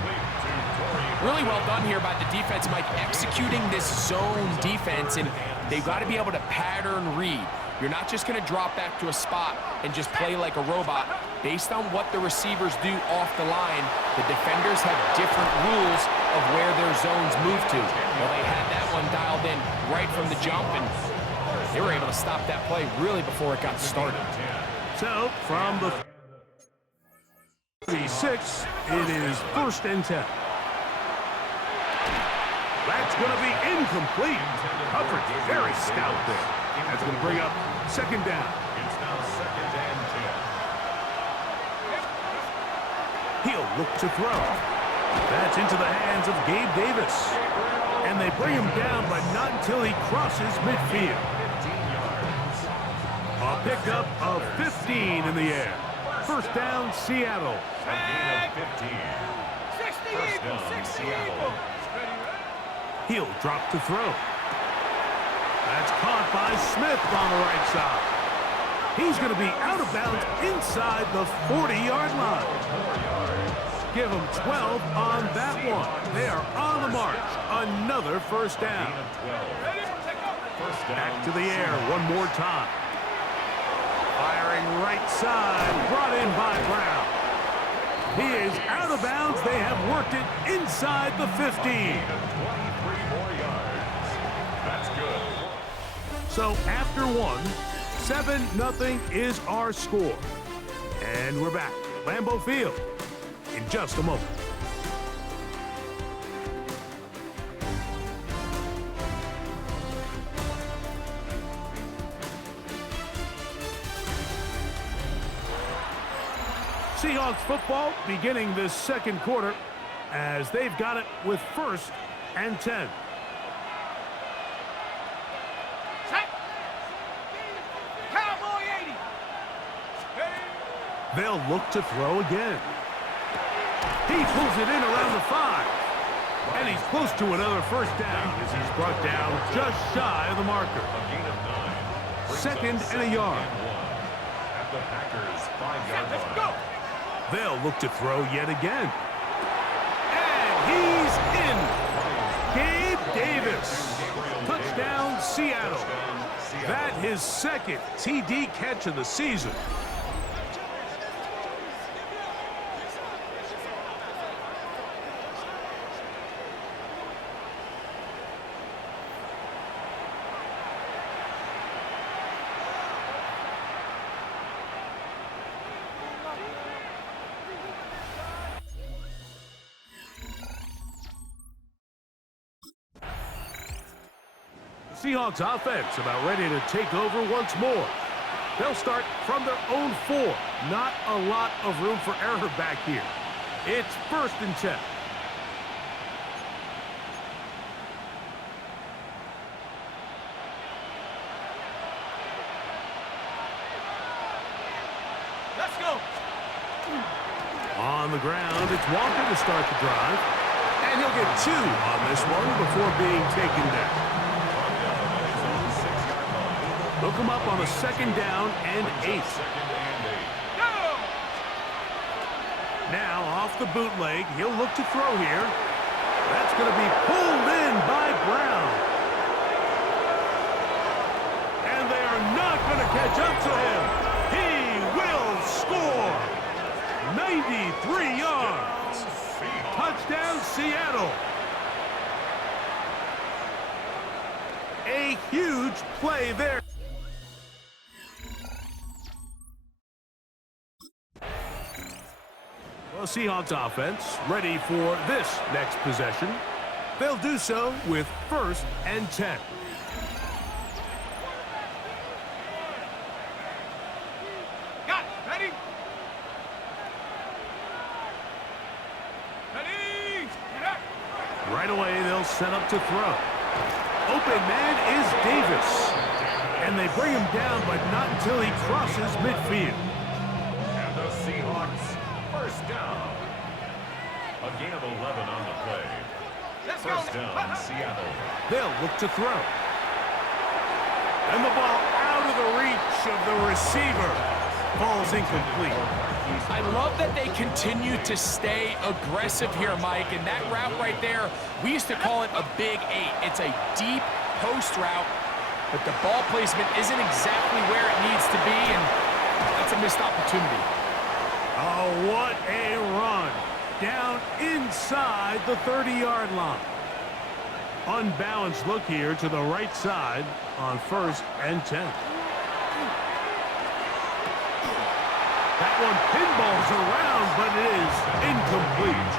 Really well done here by the defense, Mike, executing this zone defense, and they've got to be able to pattern read. You're not just going to drop back to a spot and just play like a robot. Based on what the receivers do off the line, the defenders have different rules of where their zones move to. Well, they had that one dialed in right from the jump, and they were able to stop that play really before it got started. So, from the 36, it is 1st and 10. That's going to be incomplete. Coverage very stout there. That's going to bring up 2nd down. It's now 2nd and 10. He'll look to throw. That's into the hands of Gabe Davis. And they bring him down, but not until he crosses midfield. 15 yards. A pickup of 15 in the air. 1st down, Seattle. A gain of 15. 60 Eagles, 60 Eagles. He'll drop to throw. That's caught by Smith on the right side. He's going to be out of bounds inside the 40-yard line. Give him 12 on that one. They are on the march. Another 1st down. Back to the air one more time. Firing right side, brought in by Brown. He is out of bounds. They have worked it inside the 15. 23 more yards. That's good. So after one, 7-0 is our score. And we're back at Lambeau Field in just a moment. Seahawks football beginning this 2nd quarter as they've got it with 1st and 10. Cowboy 80. They'll look to throw again. He pulls it in around the 5. And he's close to another 1st down as he's brought down just shy of the marker. A gain of 9. 2nd and a yard. At the Packers' 5-yard line. They'll look to throw yet again. And he's in. Gabe Davis. Touchdown, Seattle. That his second TD catch of the season. Seahawks offense about ready to take over once more. They'll start from their own 4. Not a lot of room for error back here. It's 1st and 10. Let's go. On the ground, it's Walker to start the drive. And he'll get 2 on this one before being taken down. They'll come up on a 2nd down and 8. Now off the bootleg, he'll look to throw here. That's going to be pulled in by Brown. And they are not going to catch up to him. He will score. 93 yards. Touchdown, Seattle. A huge play there. Well, Seahawks offense ready for this next possession. They'll do so with 1st and 10. Got it. Ready? Ready? Right away, they'll set up to throw. Open man is Davis. And they bring him down, but not until he crosses midfield. And the Seahawks, 1st down. A gain of 11 on the play. Let's go. 1st down, Seattle. They'll look to throw. And the ball out of the reach of the receiver. Falls incomplete. I love that they continue to stay aggressive here, Mike, and that route right there, we used to call it a big 8. It's a deep post route, but the ball placement isn't exactly where it needs to be, and that's a missed opportunity. Oh, what a run. Down inside the 30-yard line. Unbalanced look here to the right side on 1st and 10. That one pinballs around, but it is incomplete.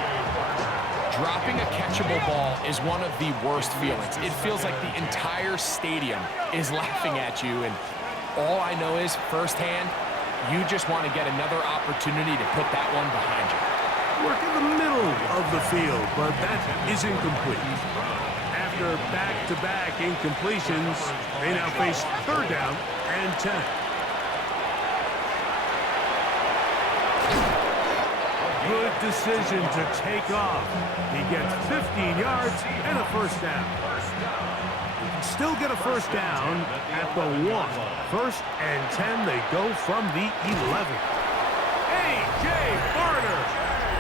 Dropping a catchable ball is one of the worst feelings. It feels like the entire stadium is laughing at you, and all I know is firsthand, you just want to get another opportunity to put that one behind you. Work in the middle of the field, but that is incomplete. After back-to-back incompletions, they now face 3rd down and 10. Good decision to take off. He gets 15 yards and a 1st down. He can still get a 1st down at the 1. 1st and 10, they go from the 11. A.J. Barner.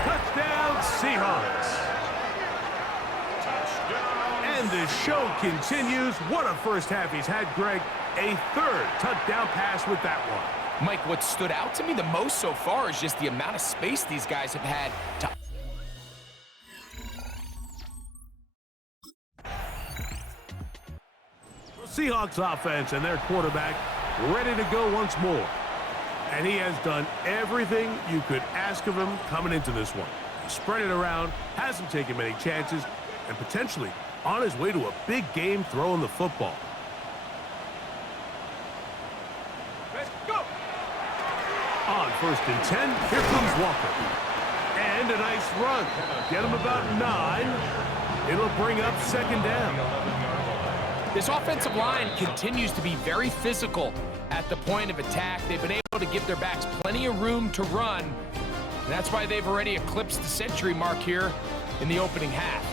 Touchdown, Seahawks. And the show continues. What a first half he's had, Greg. A 3rd touchdown pass with that one. Mike, what stood out to me the most so far is just the amount of space these guys have had to... Seahawks offense and their quarterback ready to go once more. And he has done everything you could ask of him coming into this one. Spread it around, hasn't taken many chances, and potentially on his way to a big game throwing the football. Let's go. On 1st and 10, here comes Walker. And a nice run. Get him about 9. It'll bring up 2nd down. This offensive line continues to be very physical at the point of attack. They've been able to give their backs plenty of room to run. And that's why they've already eclipsed the century mark here in the opening half.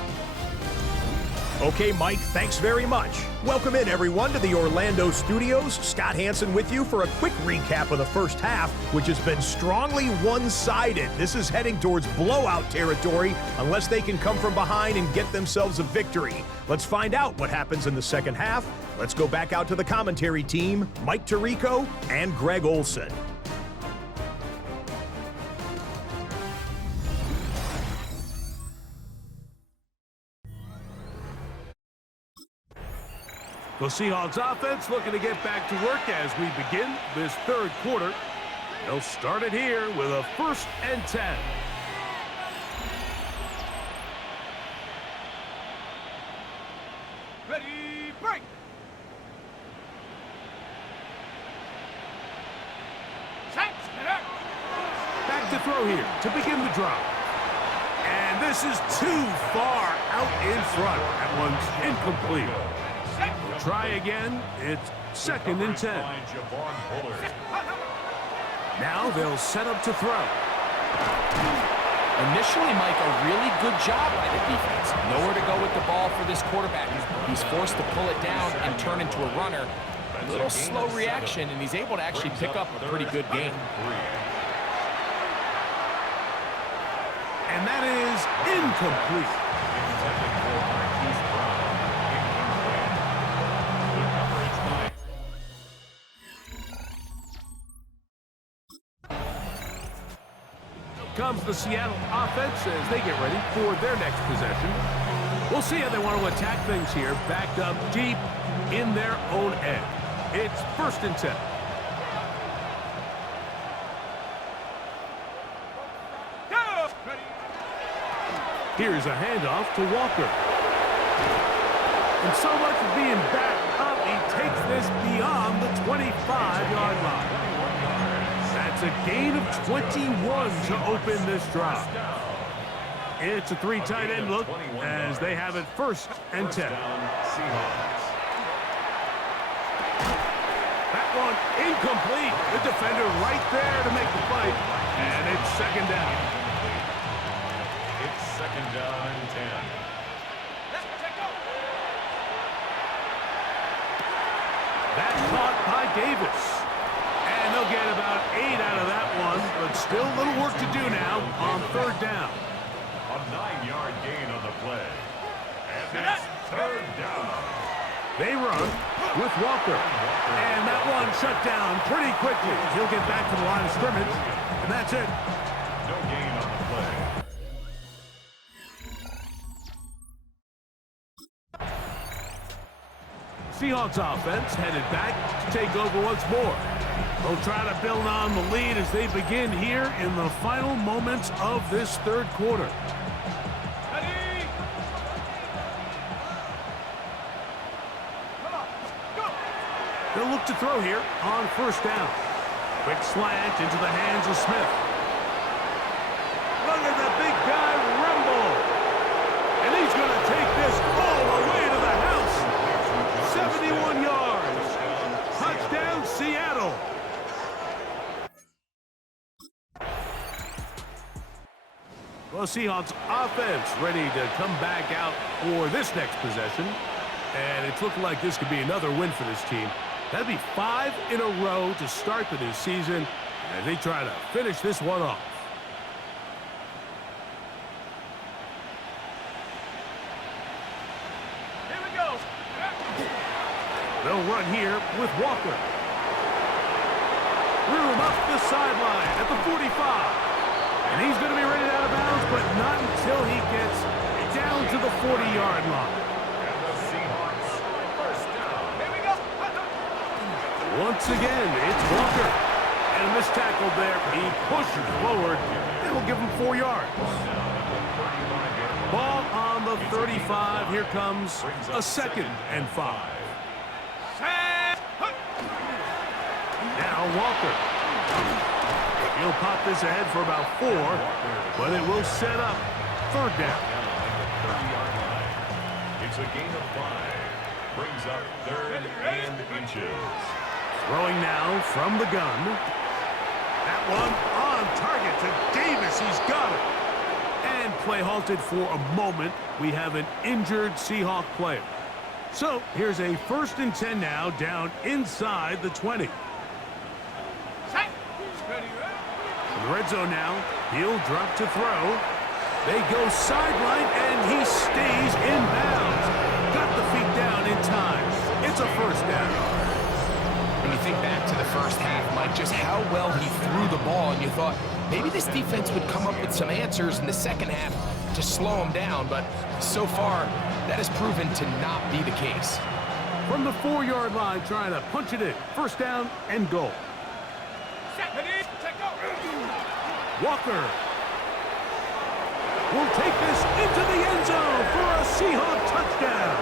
Okay, Mike, thanks very much. Welcome in, everyone, to the Orlando studios. Scott Hansen with you for a quick recap of the first half, which has been strongly one-sided. This is heading towards blowout territory unless they can come from behind and get themselves a victory. Let's find out what happens in the second half. Let's go back out to the commentary team, Mike Tirico and Greg Olson. The Seahawks offense looking to get back to work as we begin this third quarter. They'll start it here with a 1st and 10. Ready, break! Back to throw here to begin the drop. And this is too far out in front. That one's incomplete. We'll try again. It's 2nd and 10. Now they'll set up to throw. Initially, Mike, a really good job by the defense. Nowhere to go with the ball for this quarterback. He's forced to pull it down and turn into a runner. A little slow reaction, and he's able to actually pick up a pretty good game. And that is incomplete. Comes the Seattle offense as they get ready for their next possession. We'll see how they want to attack things here, backed up deep in their own end. It's 1st and 10. Here's a handoff to Walker. And so much for being backed up, he takes this beyond the 25-yard line. That's a gain of 21 to open this drive. It's a 3 tight end look as they have it 1st and 10. That one incomplete. The defender right there to make the fight. And it's 2nd down. It's 2nd down and 10. That's caught by Davis. And they'll get about 8 out of that one, but still a little work to do now on 3rd down. A 9-yard gain on the play. And it's 3rd down. They run with Walker. And that one shut down pretty quickly. He'll get back to the line of scrimmage, and that's it. No gain on the play. Seahawks offense headed back to take over once more. They'll try to build on the lead as they begin here in the final moments of this 3rd quarter. Ready! Come on, go! They'll look to throw here on 1st down. Quick slant into the hands of Smith. Look at the big guy rumble. And he's going to take this all the way to the house. 71 yards. Touchdown, Seattle. Well, Seahawks offense ready to come back out for this next possession. And it's looking like this could be another win for this team. That'd be 5 in a row to start the new season as they try to finish this one off. Here we go! They'll run here with Walker. Room up the sideline at the 45. And he's going to be ready out of bounds, but not until he gets down to the 40-yard line. And the Seahawks 1st down. Here we go! Once again, it's Walker. And a missed tackle there. He pushes forward. It will give him 4 yards. Ball on the 35. Here comes a 2nd and 5. Now Walker. He'll pop this ahead for about 4, but it will set up 3rd down. It's a gain of 5. Brings up 3rd and inches. Throwing now from the gun. That one on target to Davis. He's got it. And play halted for a moment. We have an injured Seahawk player. So here's a 1st and 10 now, down inside the 20. In the red zone now, he'll drop to throw. They go sideline, and he stays in bounds. Got the feet down in time. It's a 1st down. When you think back to the first half, Mike, just how well he threw the ball, and you thought maybe this defense would come up with some answers in the second half to slow him down, but so far, that has proven to not be the case. From the 4-yard line, trying to punch it in. 1st down and goal. Walker will take this into the end zone for a Seahawk touchdown.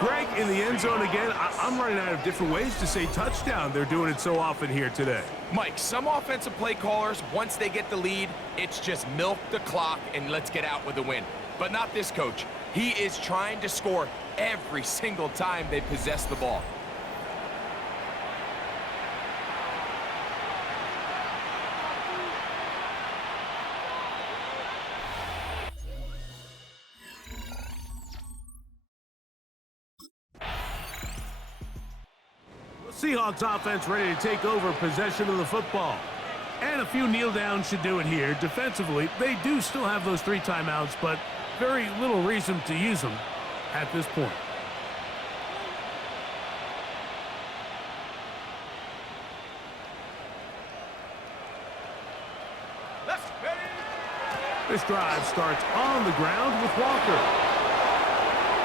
Greg, in the end zone again. I'm running out of different ways to say touchdown. They're doing it so often here today. Mike, some offensive play callers, once they get the lead, it's just milk the clock and let's get out with a win. But not this coach. He is trying to score every single time they possess the ball. Seahawks offense ready to take over possession of the football. And a few kneel downs should do it here. Defensively, they do still have those 3 timeouts, but very little reason to use them at this point. This drive starts on the ground with Walker.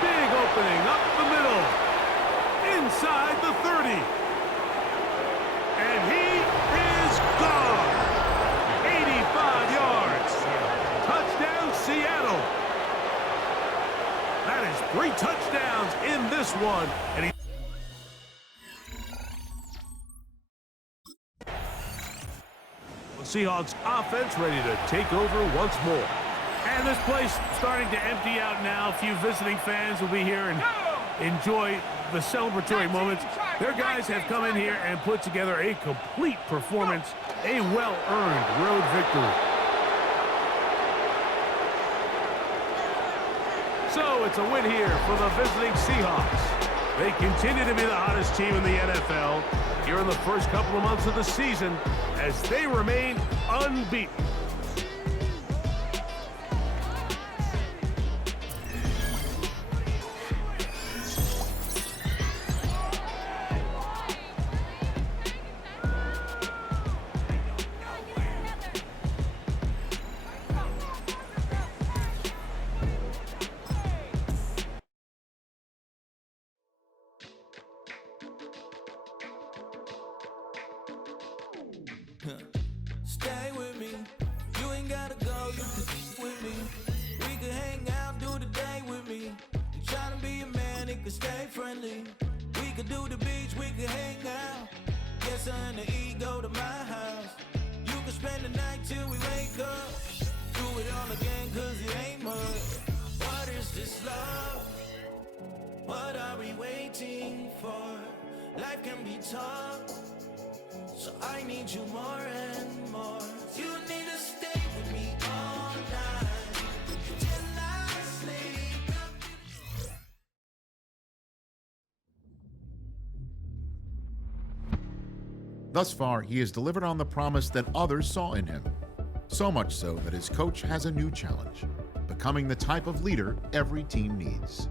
Big opening up the middle. Inside the 30. And he is gone. 85 yards. Touchdown, Seattle. That is 3 touchdowns in this one. And the Seahawks offense ready to take over once more. And this place starting to empty out now. A few visiting fans will be here and enjoy the celebratory moments. Their guys have come in here and put together a complete performance, a well-earned road victory. So it's a win here for the visiting Seahawks. They continue to be the hottest team in the NFL here in the first couple of months of the season as they remain unbeaten. Stay with me. You ain't gotta go, you can with me. We can hang out, do the day with me. You tryna be a man, it can stay friendly. We could do the beach, we can hang out. Get something to eat, go to my house. You can spend the night till we wake up. Do it all again, cause it ain't much. What is this love? What are we waiting for? Life can be tough. So I need you more and more. You need to stay with me all night till I sleep. Thus far, he has delivered on the promise that others saw in him. So much so that his coach has a new challenge, becoming the type of leader every team needs.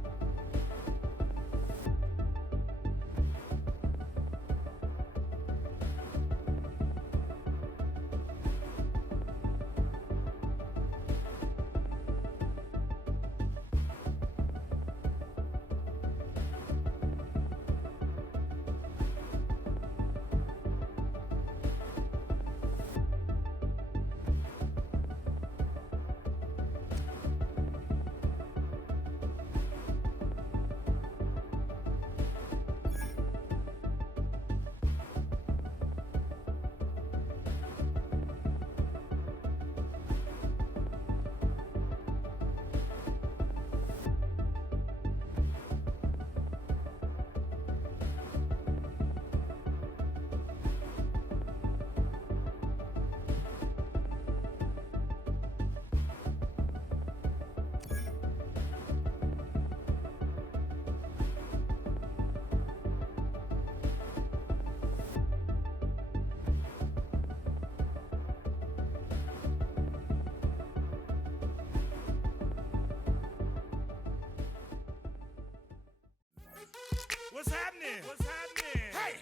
happening? What's happening? Hey,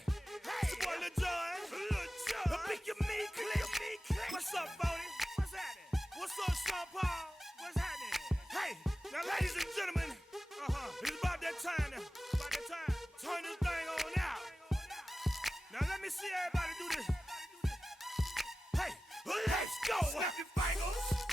it's your boy Lil Jon. The pick your me click. What's up, Boney? What's happening? What's up, Sean Paul? What's happening? Hey, now ladies and gentlemen, it's about that time now. About that time. Turn this thing on out. Now let me see everybody do this. Hey, let's go. Snap your fingers.